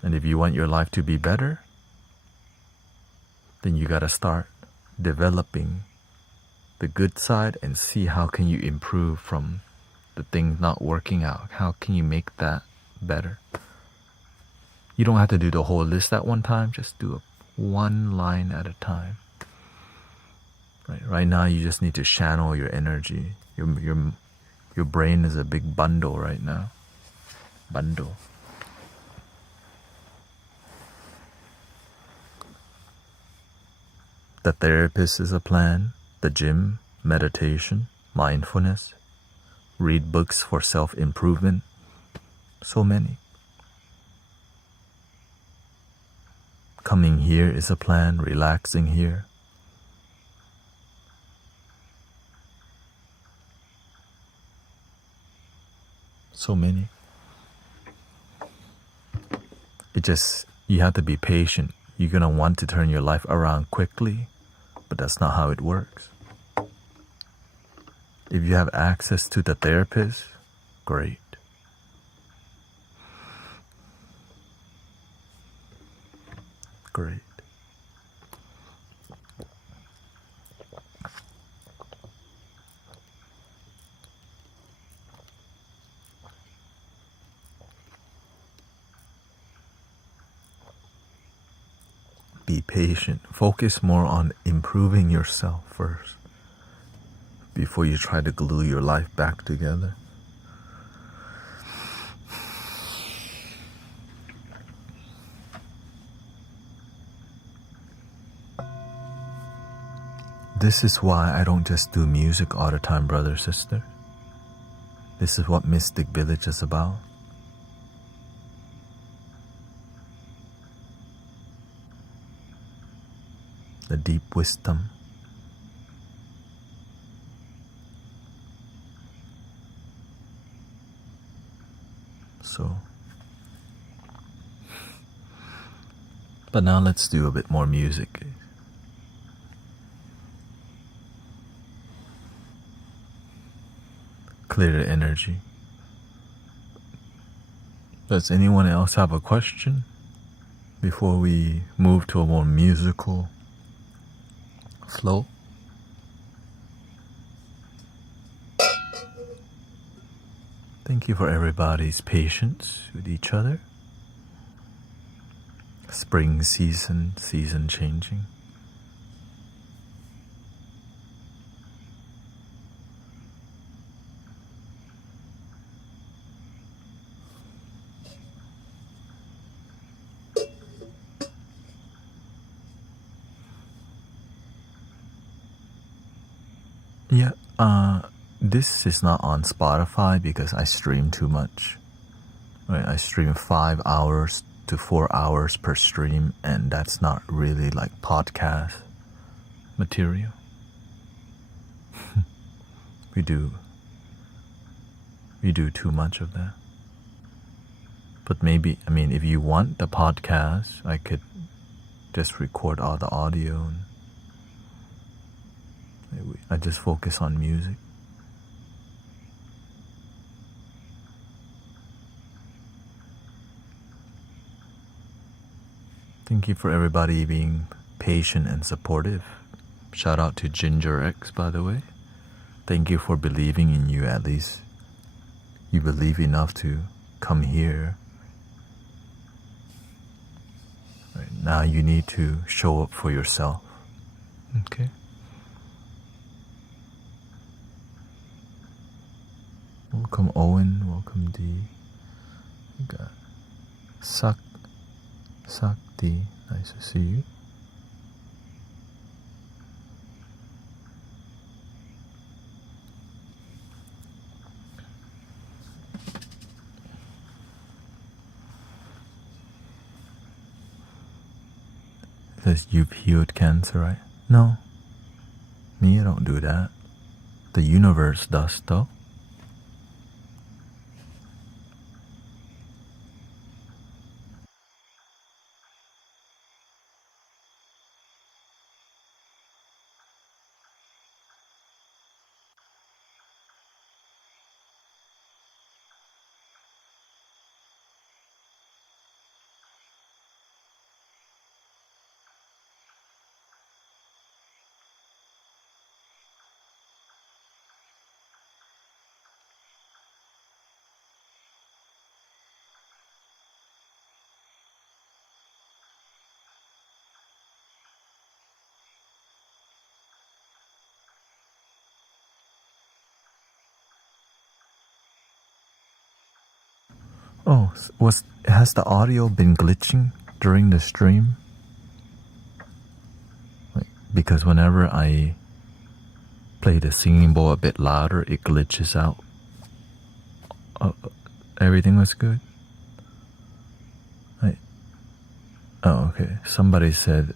And if you want your life to be better, then you gotta start developing the good side and see how can you improve from the things not working out. How can you make that better? You don't have to do the whole list at one time. Just do one line at a time. Right now, you just need to channel your energy. Your brain is a big bundle right now. Bundle. The therapist is a plan. The gym, meditation, mindfulness. Read books for self-improvement. So many. Coming here is a plan, relaxing here. So many. You have to be patient. You're gonna want to turn your life around quickly, but that's not how it works. If you have access to the therapist, great. Great. Be patient. Focus more on improving yourself first before you try to glue your life back together. This is why I don't just do music all the time, brother, sister. This is what Mystic Village is about. The deep wisdom. So, but now let's do a bit more music. Clear the energy. Does anyone else have a question before we move to a more musical flow? Thank you for everybody's patience with each other. Spring season changing. Yeah, this is not on Spotify because I stream too much. Right, I stream 5 hours to 4 hours per stream, and that's not really like podcast material. we do too much of that. But maybe, I mean, if you want the podcast, I could just record all the audio and I just focus on music. Thank you for everybody being patient and supportive. Shout out to Ginger X, by the way. Thank you for believing in you, at least. You believe enough to come here. Right, now you need to show up for yourself. Okay? Welcome Owen, welcome D. We got Sakti, nice to see you. It says you've healed cancer, right? No. Me, I don't do that. The universe does though. Oh, has the audio been glitching during the stream? Because whenever I play the singing bowl a bit louder, it glitches out. Everything was good? Oh, okay. Somebody said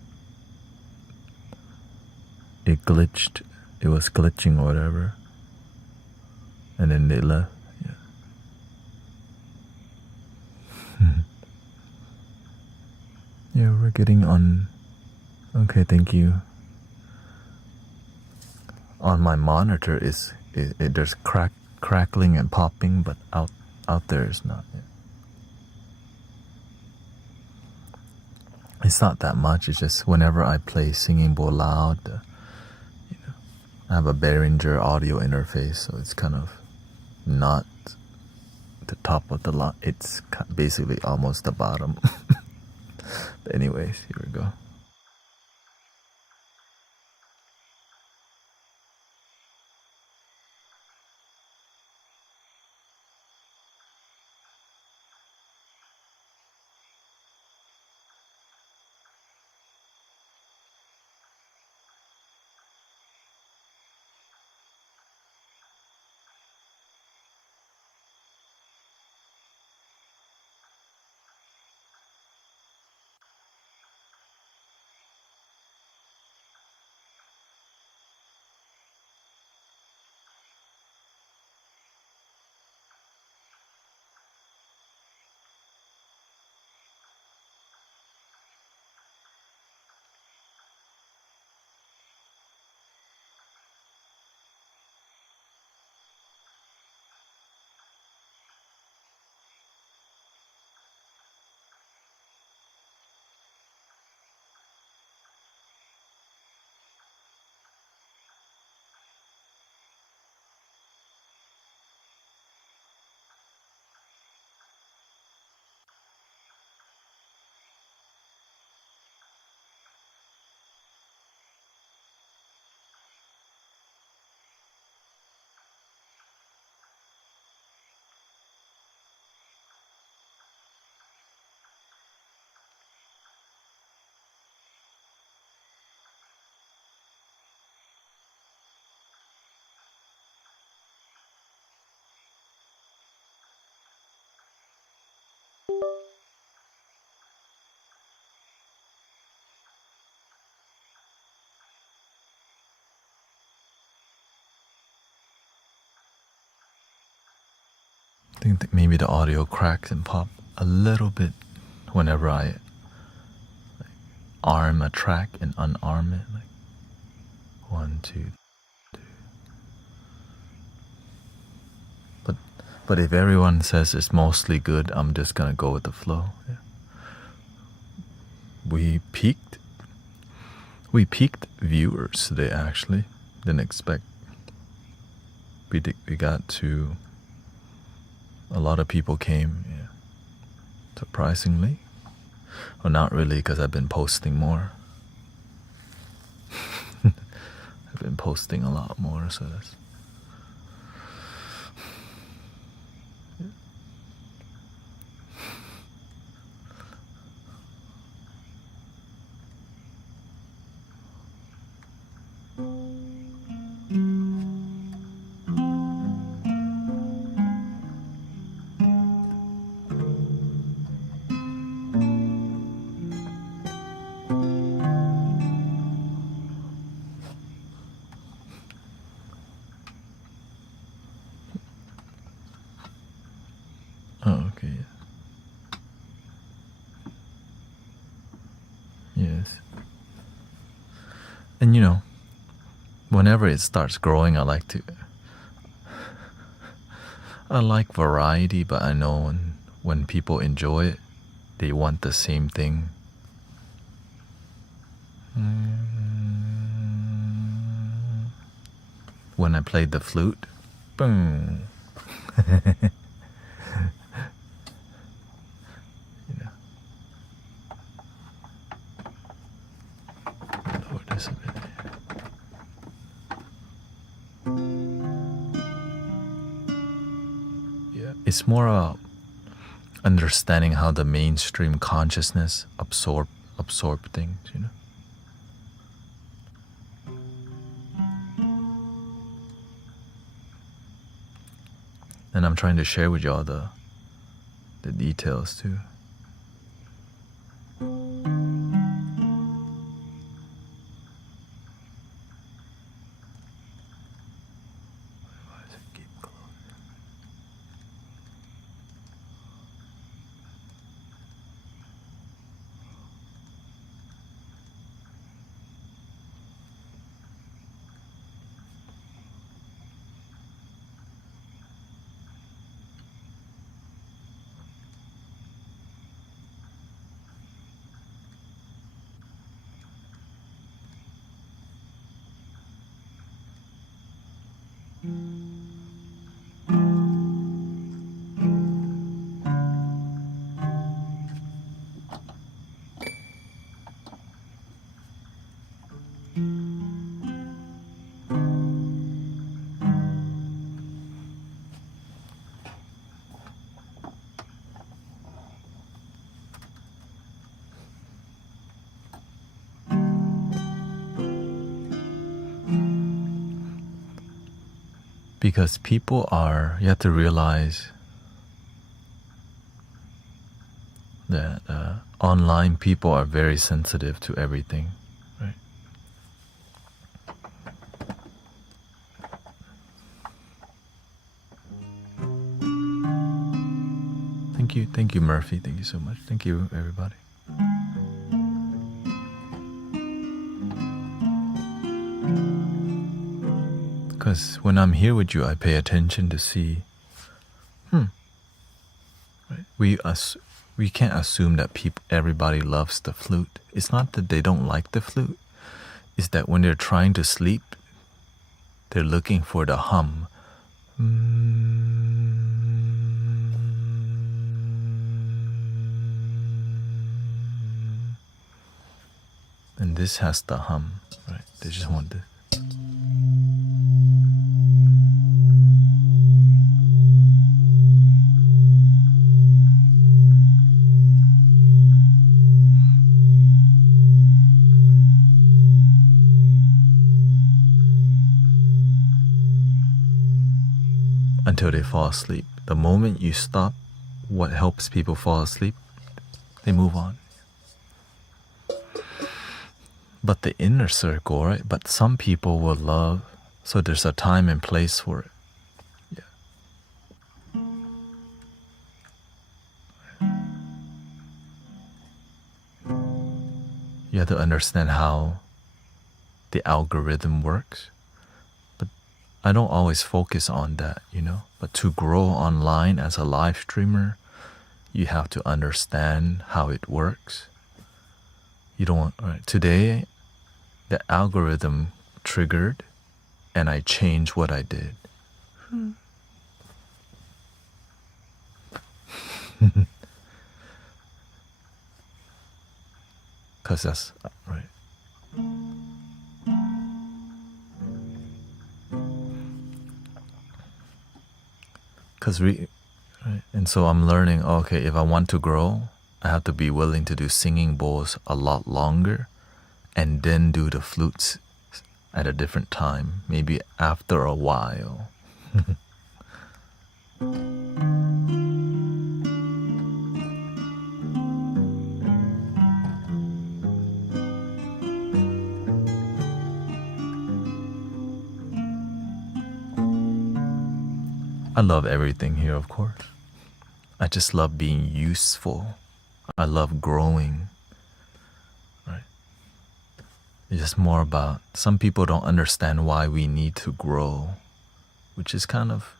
it glitched. It was glitching or whatever. And then they left. Yeah, we're getting on. Okay, thank you. On my monitor there's crackling and popping, but out there is not. Yeah. It's not that much. It's just whenever I play singing bowl loud, I have a Behringer audio interface, so it's kind of not the top of the line. It's basically almost the bottom. But anyways, here we go. think that maybe the audio cracks and pop a little bit whenever I arm a track and unarm it. Like 1, 2, 2. But if everyone says it's mostly good, I'm just gonna go with the flow. Yeah. We peaked viewers today, actually. Didn't expect. We got to, a lot of people came, yeah. Surprisingly. Well, not really, because I've been posting more. I've been posting a lot more, so that's... Oh, okay. Yes. And you know, whenever it starts growing, I like variety, but I know when people enjoy it, they want the same thing. When I played the flute, boom. Lower this a bit. Yeah, it's more about understanding how the mainstream consciousness absorb things, you know. And I'm trying to share with y'all the details too. Why does it keep closing? Because people are, you have to realize that online people are very sensitive to everything, right? Thank you, Murphy. Thank you so much. Thank you, everybody. Because when I'm here with you, I pay attention to see, right? We can't assume that everybody loves the flute. It's not that they don't like the flute. It's that when they're trying to sleep, they're looking for the hum. And this has the hum, right? They just want this. Until they fall asleep. The moment you stop what helps people fall asleep, they move on. But the inner circle, right? But some people will love, so there's a time and place for it. Yeah. You have to understand how the algorithm works. But I don't always focus on that, you know. But to grow online as a live streamer, you have to understand how it works. You don't want, right? Today, the algorithm triggered and I changed what I did. Because that's right. Because right? And so I'm learning, okay, if I want to grow, I have to be willing to do singing bowls a lot longer and then do the flutes at a different time, maybe after a while. I love everything here, of course. I just love being useful. I love growing. Right? It's just more about some people don't understand why we need to grow, which is kind of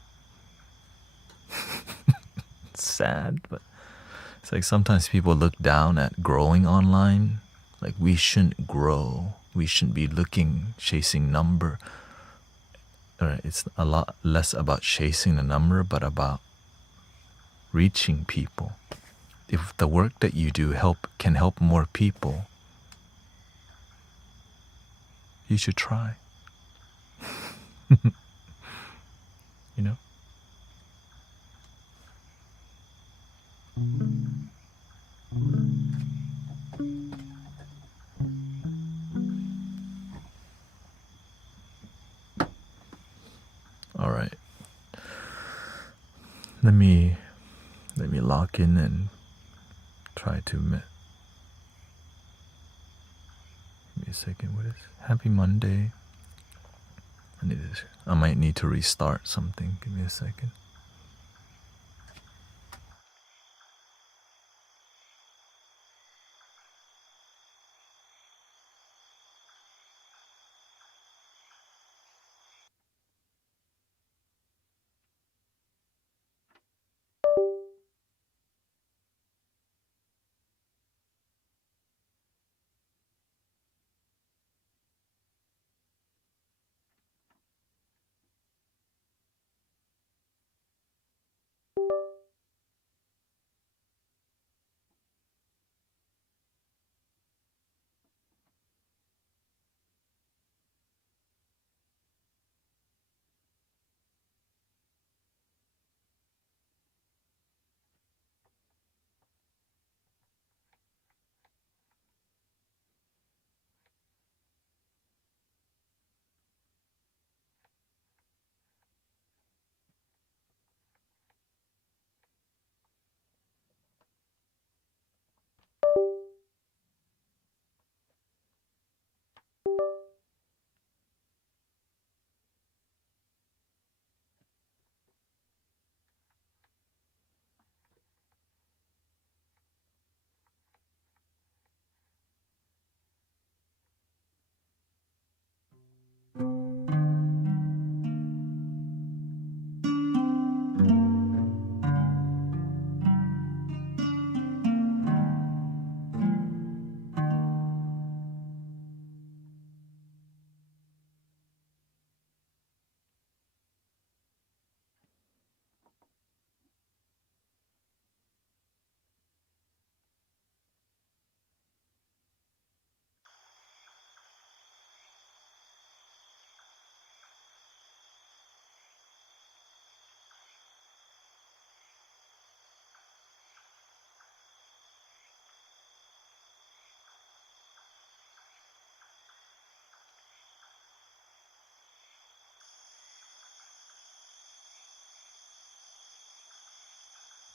sad, but it's like sometimes people look down at growing online. Like we shouldn't grow. We shouldn't be chasing number. Right? It's a lot less about chasing the number, but about reaching people. If the work that you do can help more people, you should try. You know? All right. Let me lock in and try to give me a second. What is Happy Monday? I might need to restart something. Give me a second.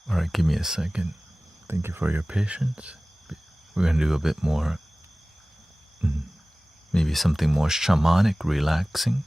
All right, give me a second. Thank you for your patience. We're going to do a bit more, maybe something more shamanic, relaxing.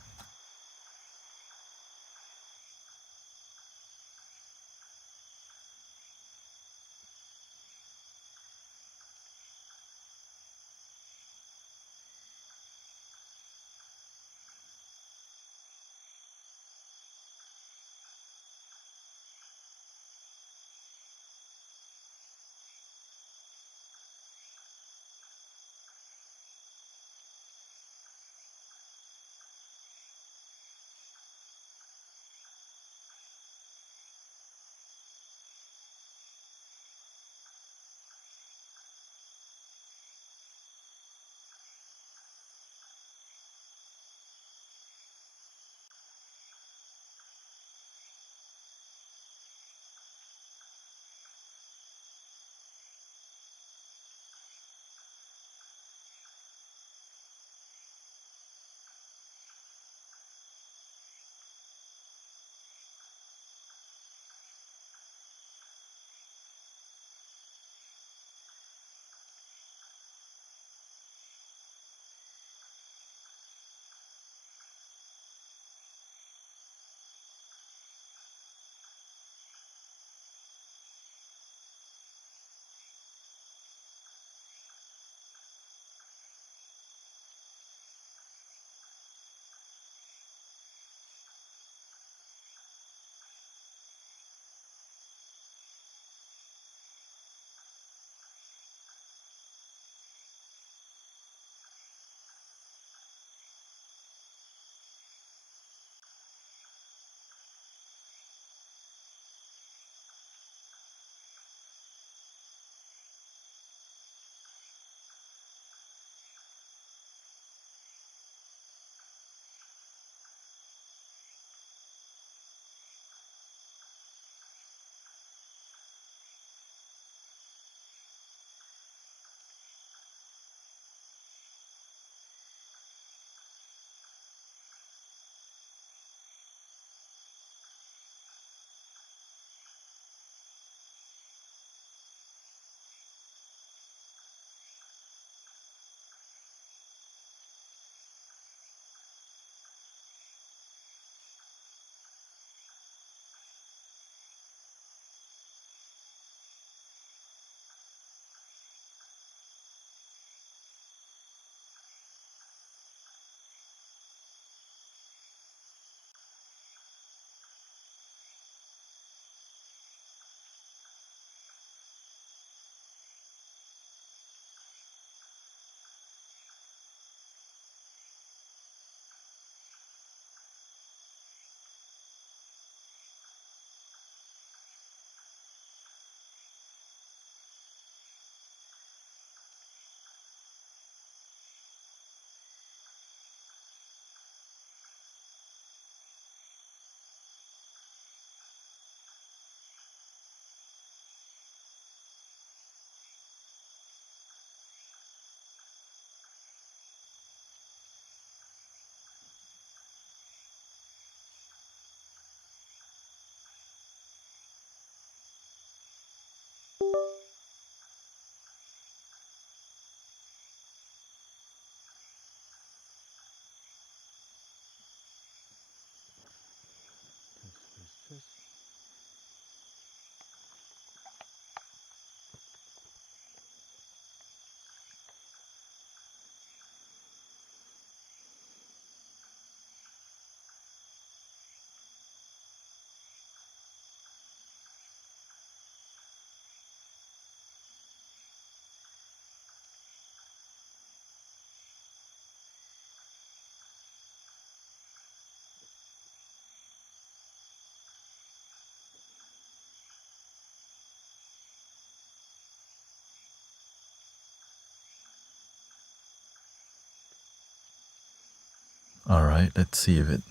Alright, let's see if it...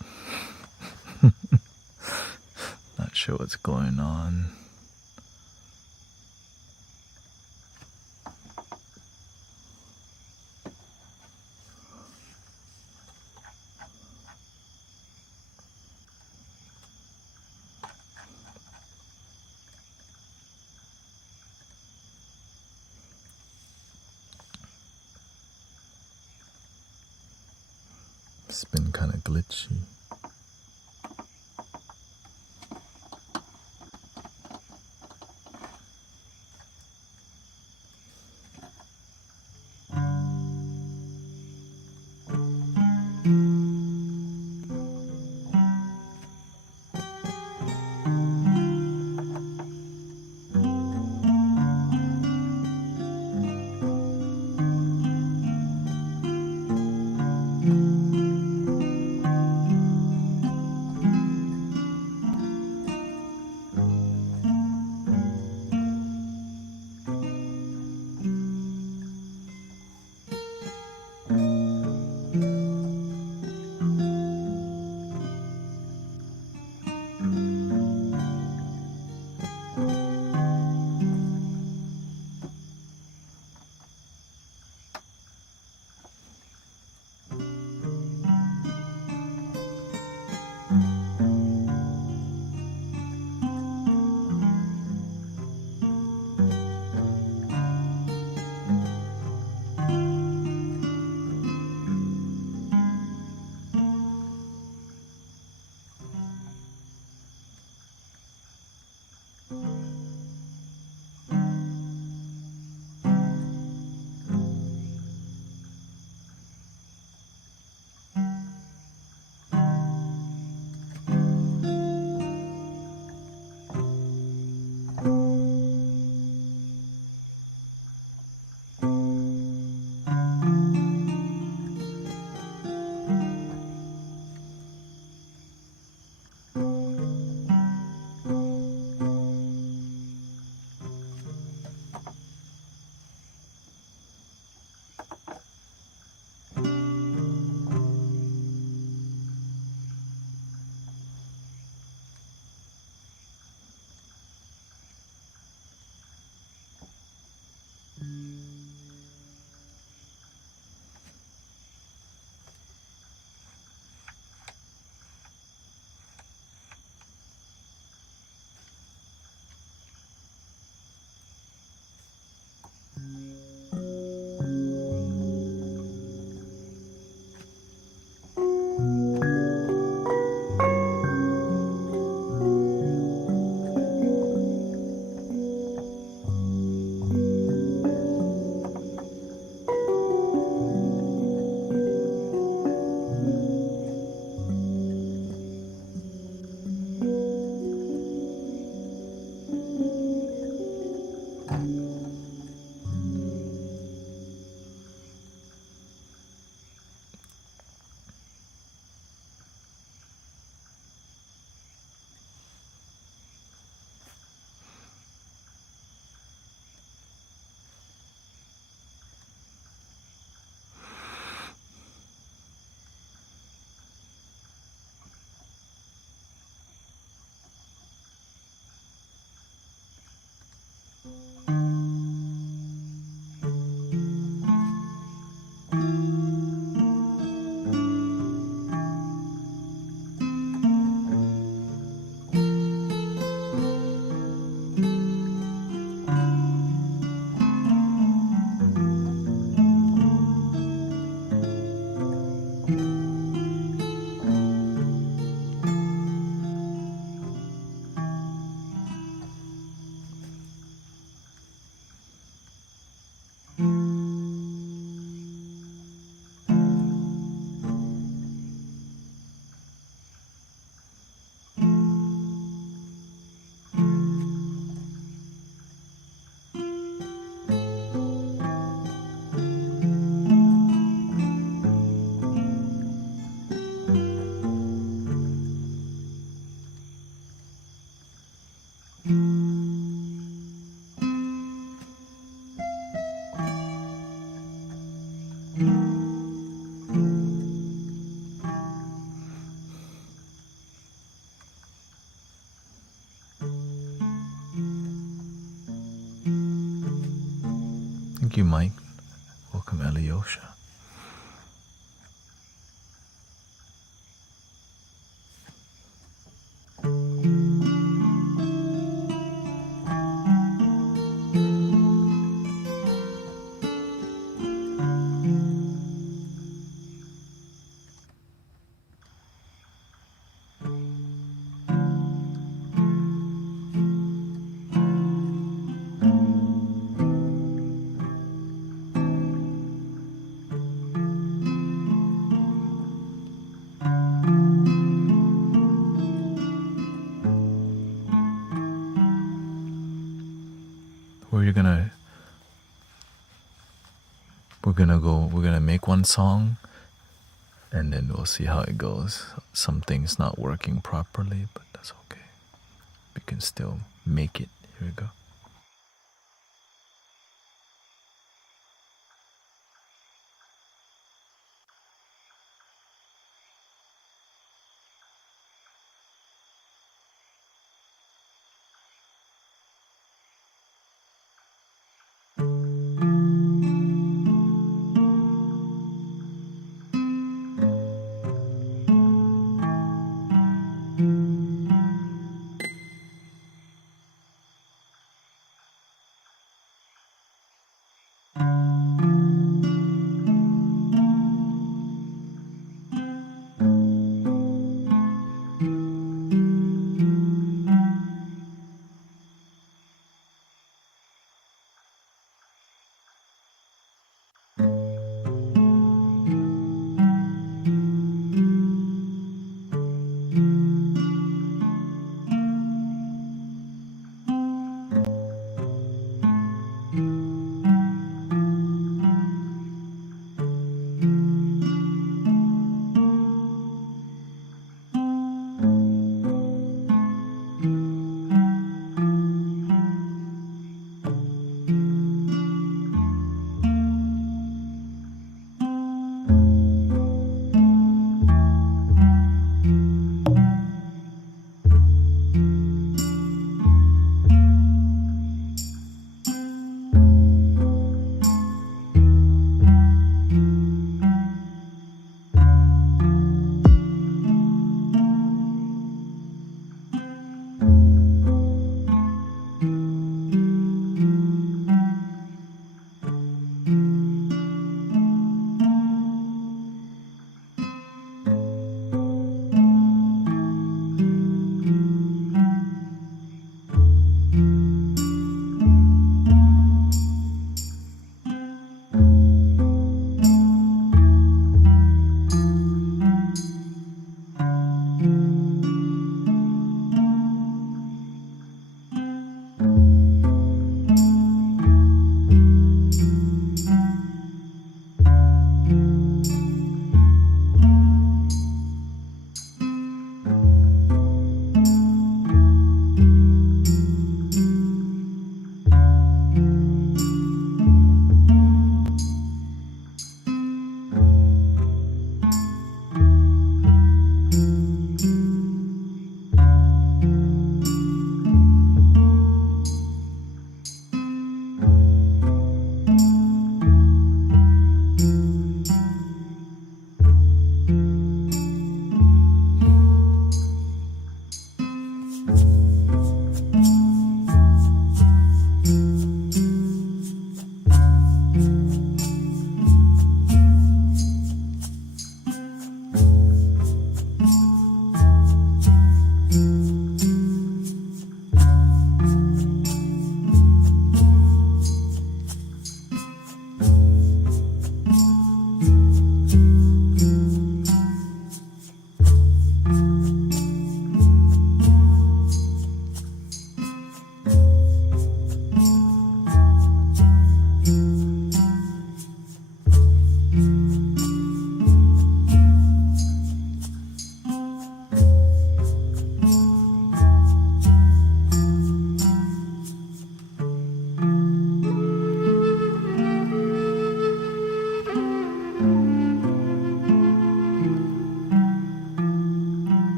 Not sure what's going on. It's been kind of glitchy. Thank you, Mike. Welcome, Eliosha. We're gonna make one song and then we'll see how it goes. Something's not working properly, but that's okay. We can still make it. Here we go.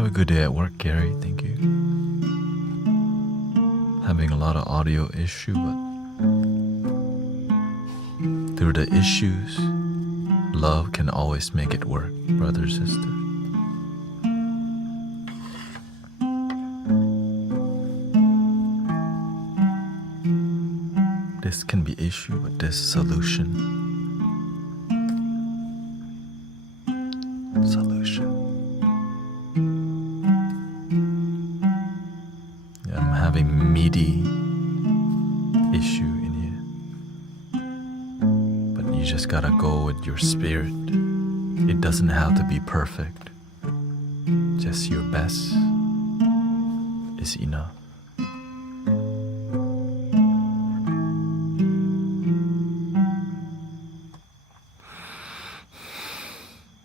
Have a good day at work, Gary. Thank you. Having a lot of audio issue, but through the issues, love can always make it work, brother, sister. This can be issue, but there's solution. I'm having meaty issue in here, but you just gotta go with your spirit. It doesn't have to be perfect. Just your best is enough.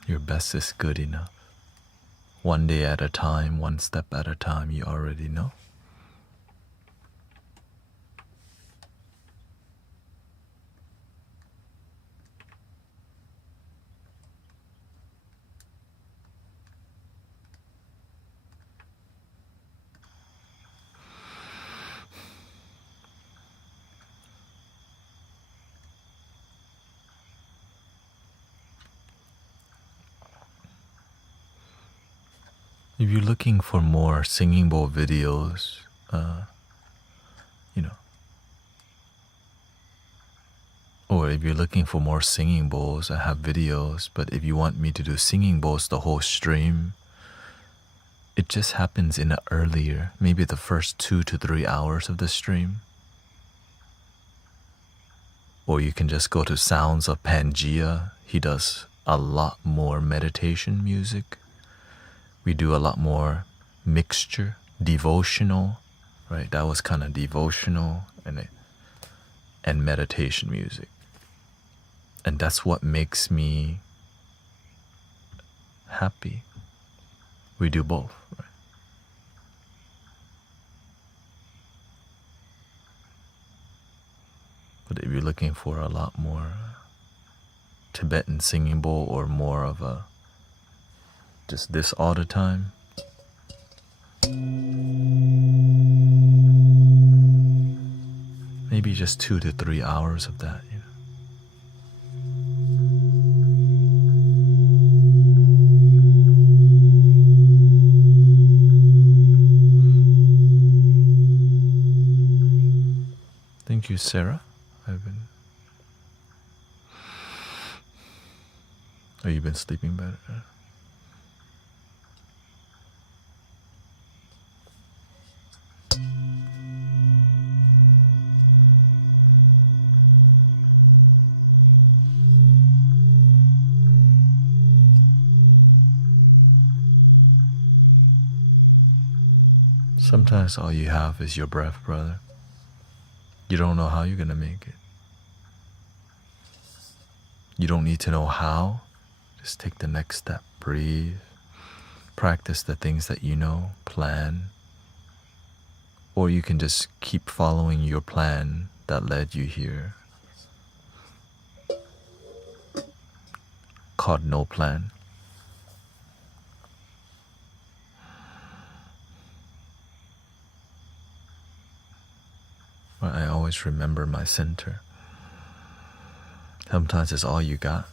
Your best is good enough. One day at a time, one step at a time, you already know. If you're looking for more singing bowl videos, or if you're looking for more singing bowls, I have videos. But if you want me to do singing bowls the whole stream, it just happens in earlier, maybe the first 2 to 3 hours of the stream. Or you can just go to Sounds of Pangea. He does a lot more meditation music. We do a lot more mixture, devotional, right? That was kind of devotional and meditation music. And that's what makes me happy. We do both, right? But if you're looking for a lot more Tibetan singing bowl or more of a just this all the time, maybe just 2 to 3 hours of that, Thank you, Sarah. Oh, you've been sleeping better? Sometimes all you have is your breath, brother. You don't know how you're gonna make it. You don't need to know how. Just take the next step. Breathe. Practice the things that you know. Plan. Or you can just keep following your plan that led you here. Called no plan. I always remember my center. Sometimes it's all you got.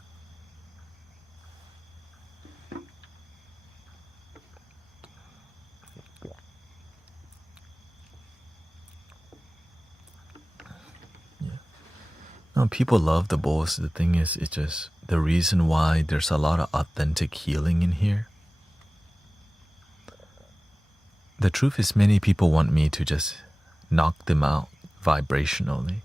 No, people love the bowls. The thing is, it's just the reason why there's a lot of authentic healing in here. The truth is, many people want me to just knock them out vibrationally.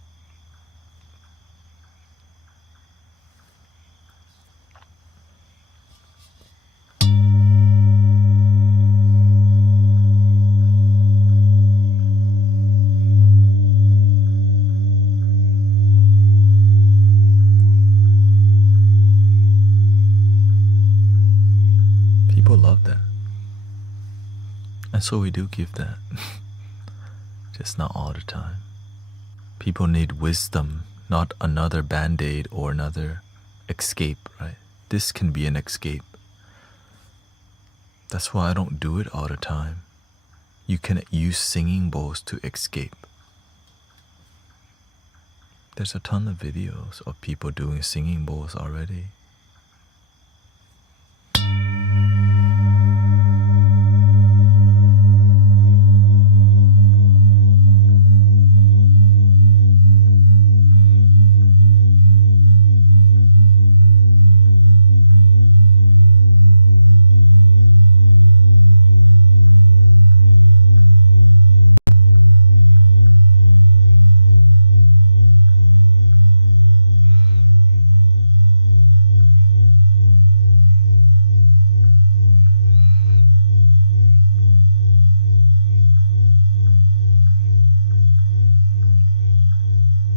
People love that. And so we do give that. Just not all the time. People need wisdom, not another band-aid or another escape, right? This can be an escape. That's why I don't do it all the time. You can use singing bowls to escape. There's a ton of videos of people doing singing bowls already.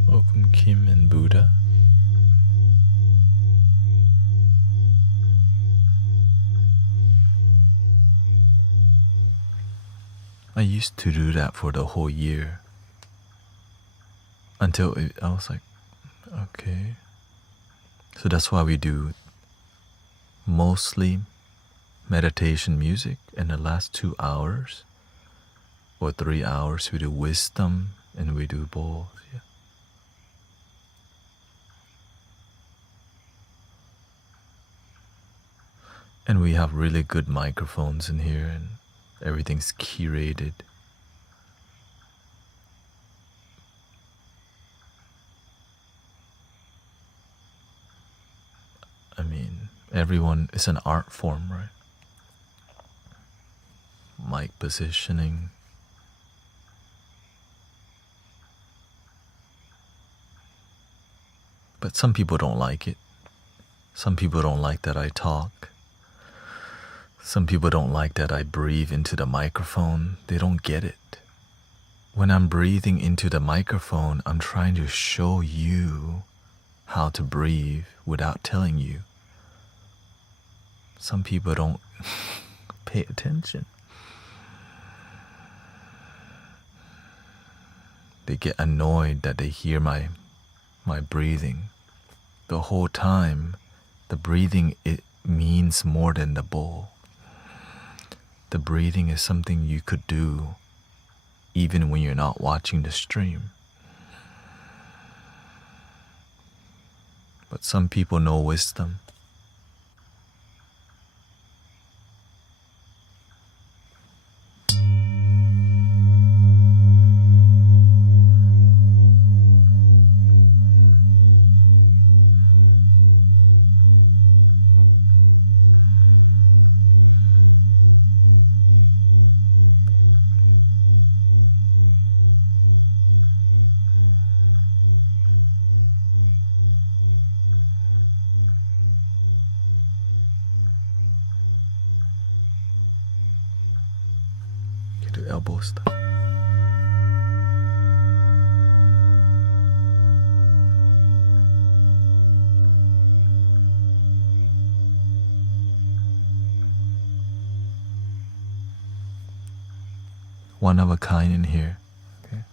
Welcome, Kim and Buddha. I used to do that for the whole year until I was like, okay. So that's why we do mostly meditation music, and the last 2 hours or 3 hours we do wisdom and we do bowls. Yeah. And we have really good microphones in here and everything's curated. I mean, everyone is an art form, right? Mic positioning. But some people don't like it. Some people don't like that I talk. Some people don't like that I breathe into the microphone. They don't get it. When I'm breathing into the microphone, I'm trying to show you how to breathe without telling you. Some people don't pay attention. They get annoyed that they hear my breathing. The whole time, the breathing, it means more than the bowl. The breathing is something you could do even when you're not watching the stream. But some people know wisdom. You do elbow stuff. One of a kind in here. Okay.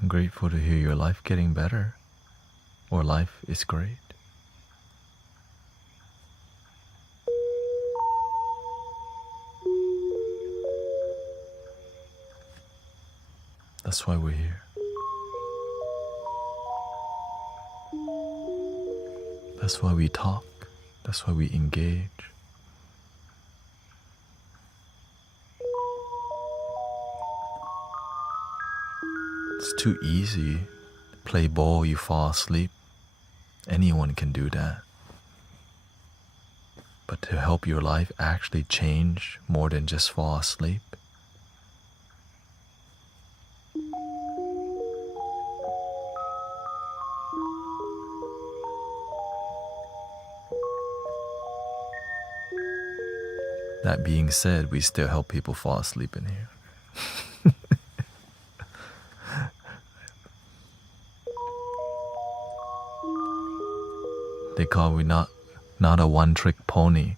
I'm grateful to hear your life getting better, or life is great. That's why we're here. That's why we talk. That's why we engage. It's too easy. Play ball, you fall asleep. Anyone can do that. But to help your life actually change more than just fall asleep, that being said, we still help people fall asleep in here. They call me not a one-trick pony.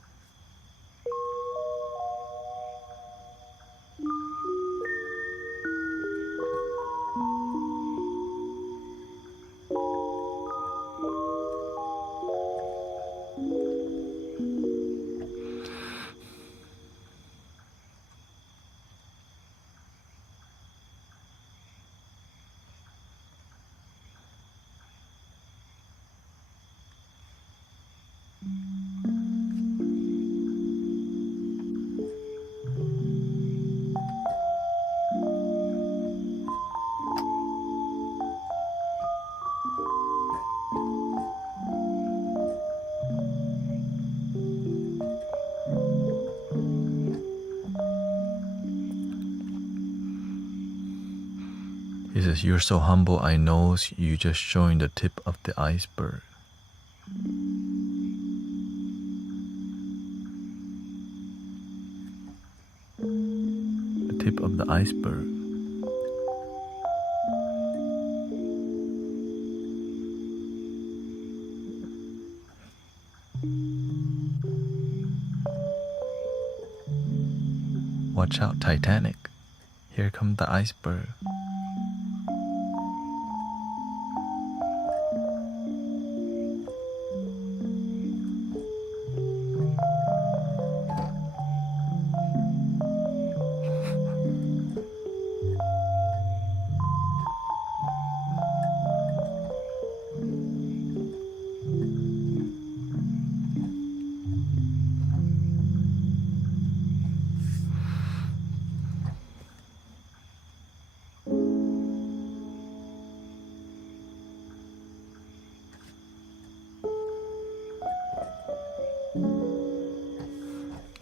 He says, you're so humble, I know you just showing the tip of the iceberg. The tip of the iceberg. Watch out, Titanic. Here comes the iceberg.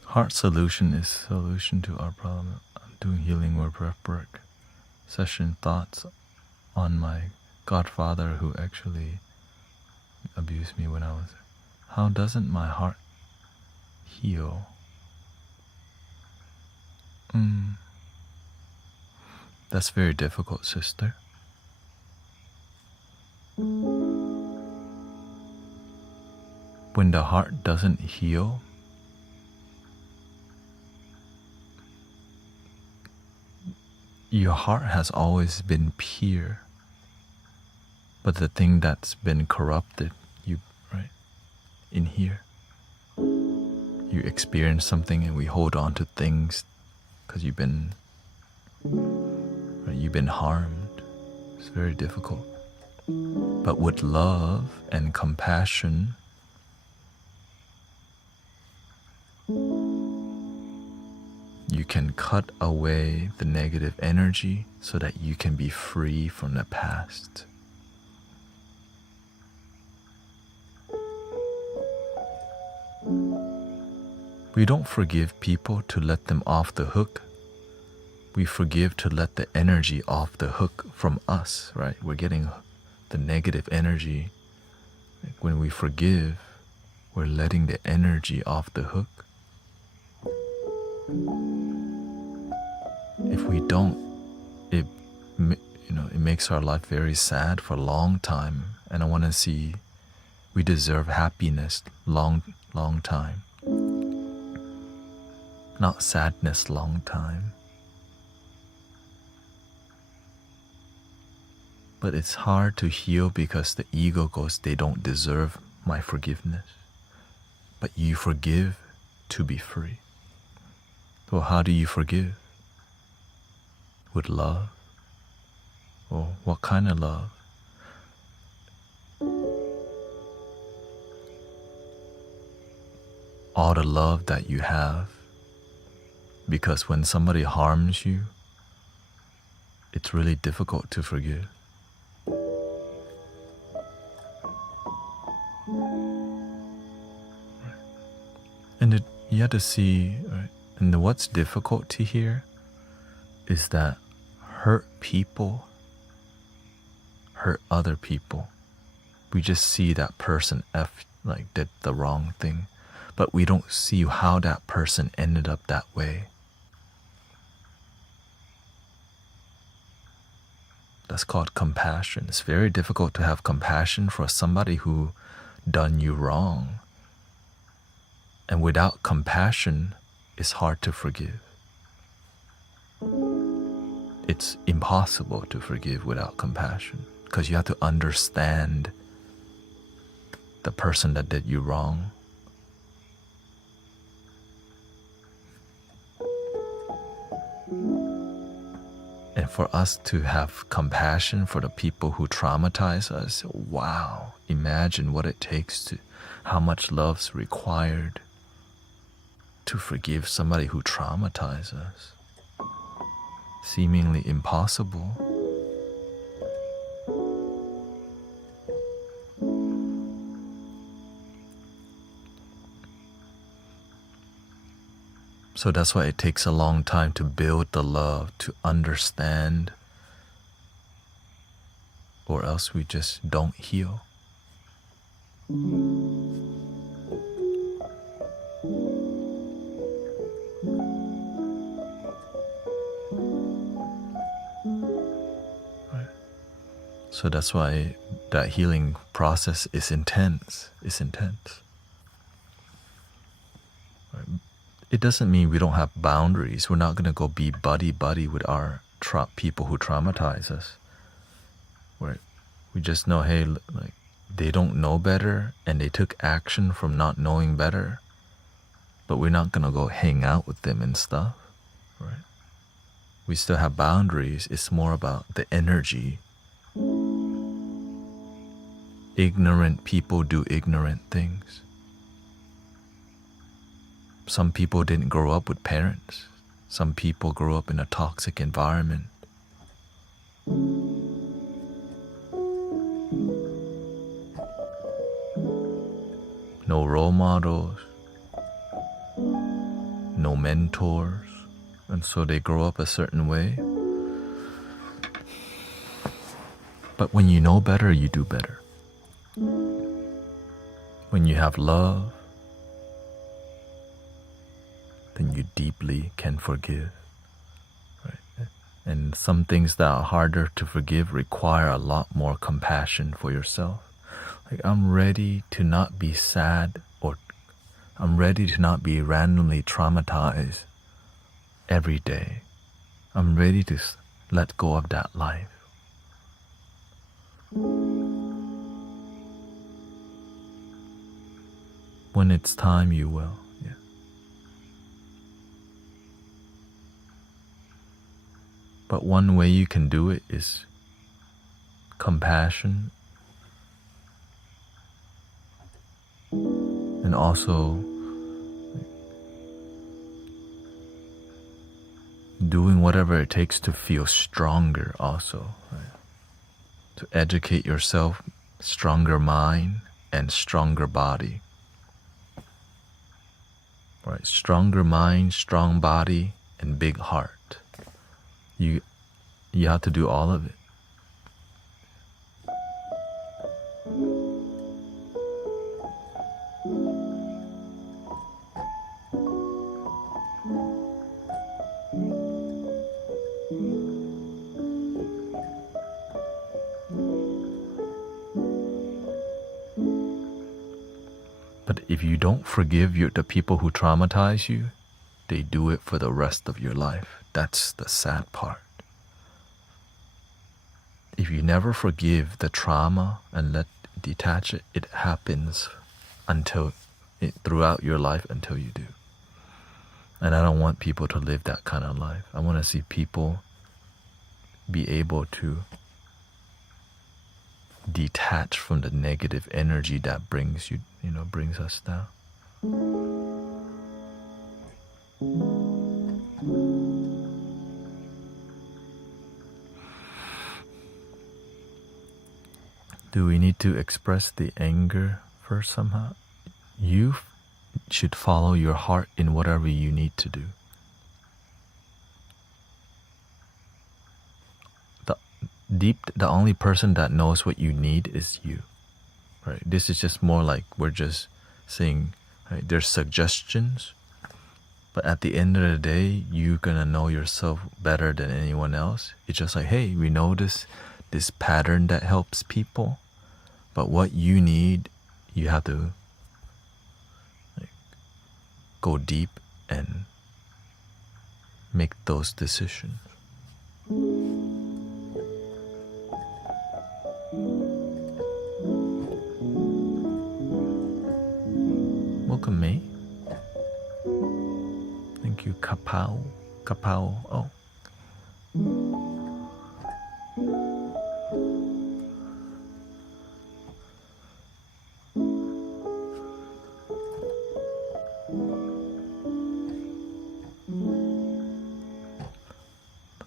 Heart solution is solution to our problem. I'm doing healing work, breath work, session thoughts on my godfather who actually abused me when I was. How doesn't my heart heal? That's very difficult, sister. When the heart doesn't heal, your heart has always been pure, but the thing that's been corrupted, right, in here, you experience something and we hold on to things because you've been harmed. It's very difficult. But with love and compassion, you can cut away the negative energy so that you can be free from the past. We don't forgive people to let them off the hook. We forgive to let the energy off the hook from us, right? We're getting the negative energy. When we forgive, we're letting the energy off the hook. If we don't, it makes our life very sad for a long time. And I want to see we deserve happiness long time. Not sadness long time. But it's hard to heal because the ego goes, they don't deserve my forgiveness. But you forgive to be free. Well, how do you forgive? With love? Well, what kind of love? All the love that you have. Because when somebody harms you, it's really difficult to forgive. And you have to see, right? And what's difficult to hear is that hurt people hurt other people. We just see that person did the wrong thing, but we don't see how that person ended up that way. That's called compassion. It's very difficult to have compassion for somebody who done you wrong. And without compassion, it's hard to forgive. It's impossible to forgive without compassion, because you have to understand the person that did you wrong. And for us to have compassion for the people who traumatize us, wow, imagine what it takes to, how much love's required to forgive somebody who traumatizes us. Seemingly impossible. So that's why it takes a long time to build the love, to understand, or else we just don't heal. Right. So that's why that healing process is intense. It's intense. Right. It doesn't mean we don't have boundaries. We're not going to go be buddy-buddy with our people who traumatize us. Right? We just know, hey, like, they don't know better and they took action from not knowing better. But we're not going to go hang out with them and stuff. Right? We still have boundaries. It's more about the energy. Ignorant people do ignorant things. Some people didn't grow up with parents. Some people grew up in a toxic environment. No role models, no mentors, and so they grow up a certain way. But when you know better, you do better. When you have love, then you deeply can forgive. Right? And some things that are harder to forgive require a lot more compassion for yourself. Like, I'm ready to not be sad, or I'm ready to not be randomly traumatized every day. I'm ready to let go of that life. When it's time, you will. Yeah. But one way you can do it is compassion, and also doing whatever it takes to feel stronger also. Right? To educate yourself, stronger mind and stronger body. Right? Stronger mind, strong body, and big heart. You have to do all of it. But if you don't forgive the people who traumatize you, they do it for the rest of your life. That's the sad part. If you never forgive the trauma and detach it, it happens throughout your life until you do. And I don't want people to live that kind of life. I want to see people be able to detach from the negative energy that brings us down. Do we need to express the anger first somehow? You should follow your heart in whatever you need to do. The only person that knows what you need is you. Right? This is just more like we're just saying, right, there's suggestions, but at the end of the day, you're gonna know yourself better than anyone else. It's just like, hey, we know this pattern that helps people, but what you need, you have to like, go deep and make those decisions. Welcome, May. Thank you, Kapao. Oh.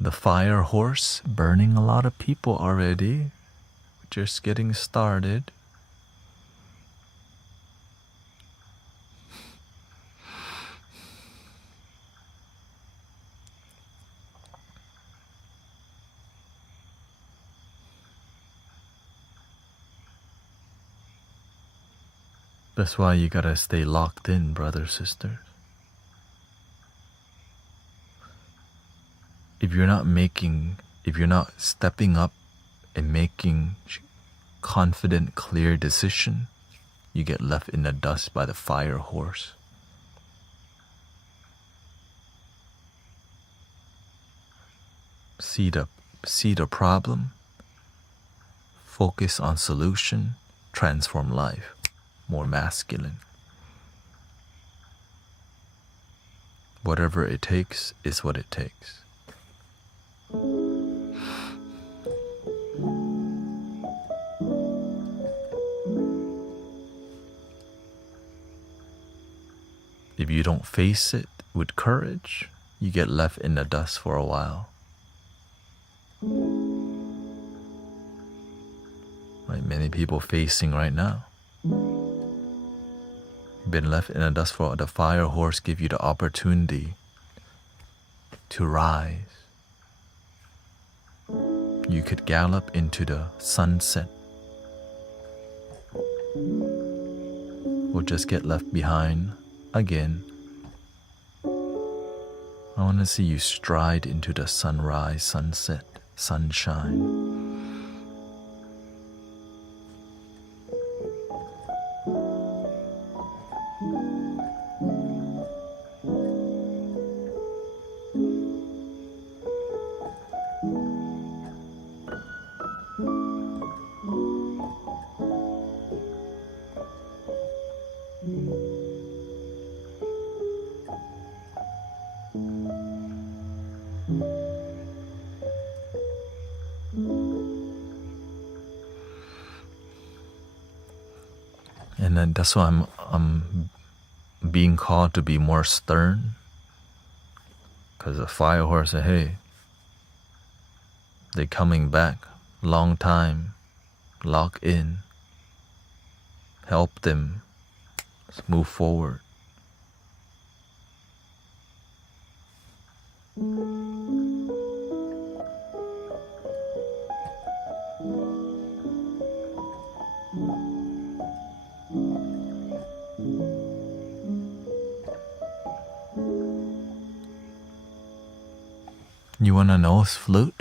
The fire horse burning a lot of people already. Just getting started. That's why you gotta stay locked in, brothers, sisters. If you're not stepping up and making confident, clear decision, you get left in the dust by the fire horse. See the problem, focus on solution, transform life. More masculine. Whatever it takes is what it takes. If you don't face it with courage, you get left in the dust for a while. Right, many people facing right now. Been left in the dust for the fire horse give you the opportunity to rise. You could gallop into the sunset or just get left behind again. I want to see you stride into the sunrise, sunset, sunshine. And then that's why I'm being called to be more stern. Because the fire horse said, hey, they're coming back. Long time. Lock in. Help them. Let's move forward. You wanna know Flute?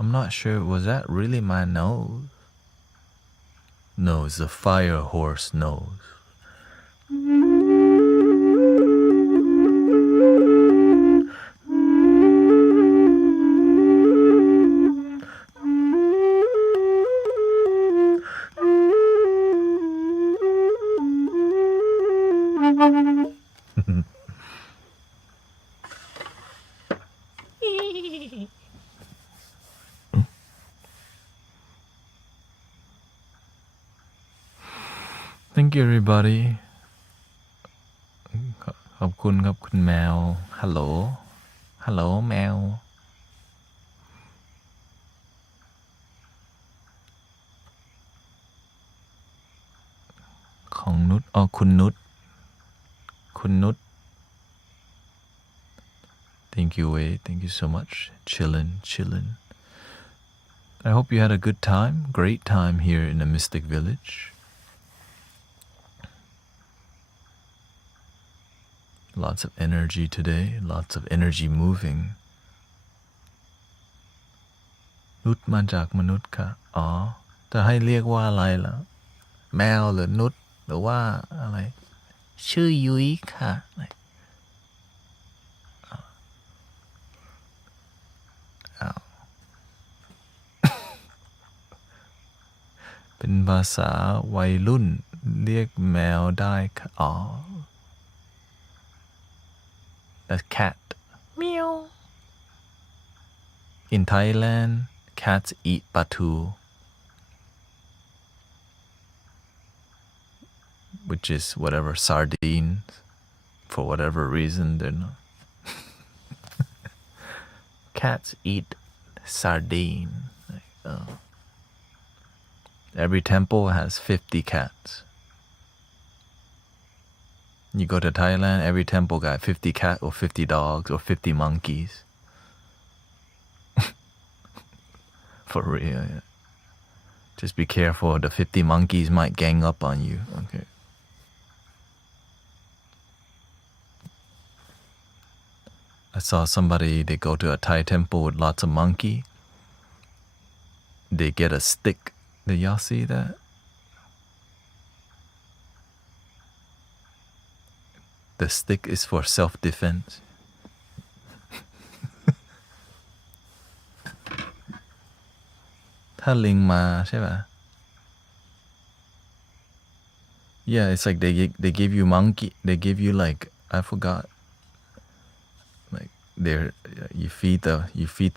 I'm not sure, was that really my nose? No, it's the fire horse nose. Thank you everybody ขอบคุณครับคุณแมวฮัลโหลฮัลโหลแมวของนุชคุณนุชThank you Wade thank you so much chillin' I hope you had a good time great time here in the Mystic Village lots of energy today lots of energy moving นุชมาจากมนุษย์ค่ะจะให้เรียกว่าอะไรล่ะแมวหรือนุชหรือว่าอะไรชื่อยุ้ยค่ะเป็นภาษาวัยรุ่นเรียกแมวได้ค่ะThat's cat meow In Thailand cats eat patu which is whatever sardines for whatever reason they're not cats eat sardine Every temple has 50 cats. You go to Thailand, every temple got 50 cats or 50 dogs or 50 monkeys. For real, yeah. Just be careful, the 50 monkeys might gang up on you, okay? I saw somebody, they go to a Thai temple with lots of monkey. They get a stick. Did y'all see that? The stick is for self-defense. ถ้าลิงมาใช่ป่ะ Yeah, it's like they give you monkey. They give you like I forgot. Like you feed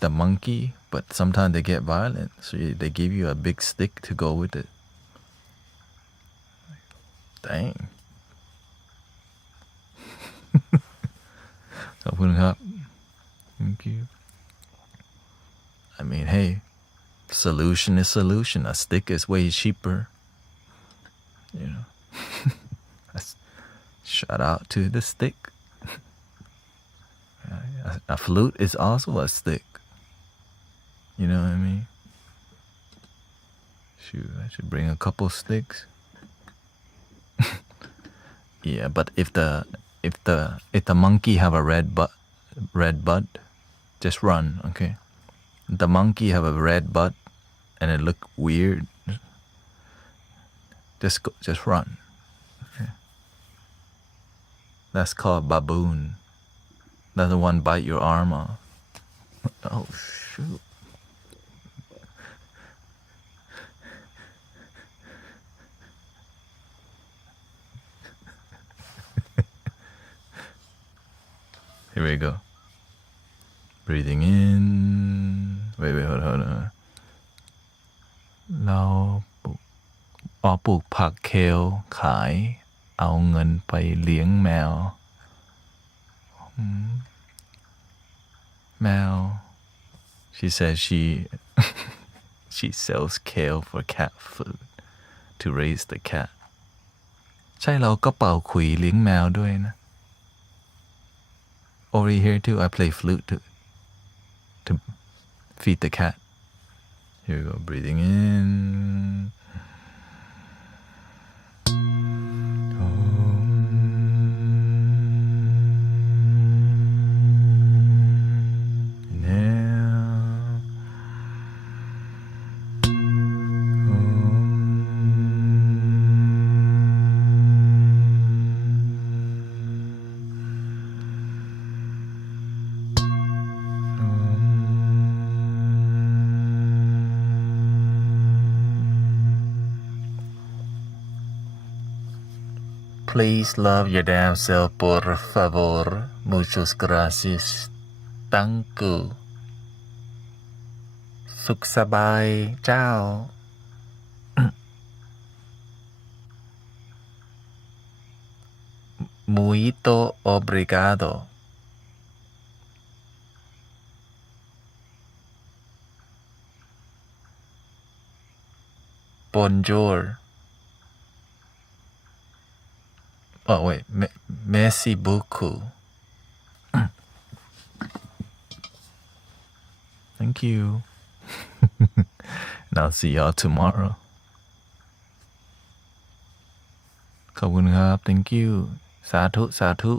the monkey, but sometimes they get violent, so they give you a big stick to go with it. Dang. ขอบคุณครับ Thank you. I mean, hey, solution is solution. A stick is way cheaper. You know. Shout out to the stick. A flute is also a stick. You know what I mean? Shoot, I should bring a couple sticks. Yeah, but if the monkey have a red bud, just run, okay? The monkey have a red bud and it look weird. Just run. Okay? That's called baboon. Doesn't one bite your arm off. Oh shoot. Here we go. Breathing in. Wait, hold on. เราปลูกผักเคลขายเอาเงินไปเลี้ยงแมวMel, she says she sells kale for cat food to raise the cat. ใช่เราก็เป่าขลุ่ยเลี้ยงแมวด้วยนะ Over here too, I play flute to feed the cat. Here we go, breathing in. Please love your damn self, por favor. Muchas gracias. Thank you. สุขสบายเจ้า Muito obrigado Bonjour Oh wait Merci beaucoup Thank you. And I'll see y'all tomorrow. ขอบคุณครับ Thank you สาธุ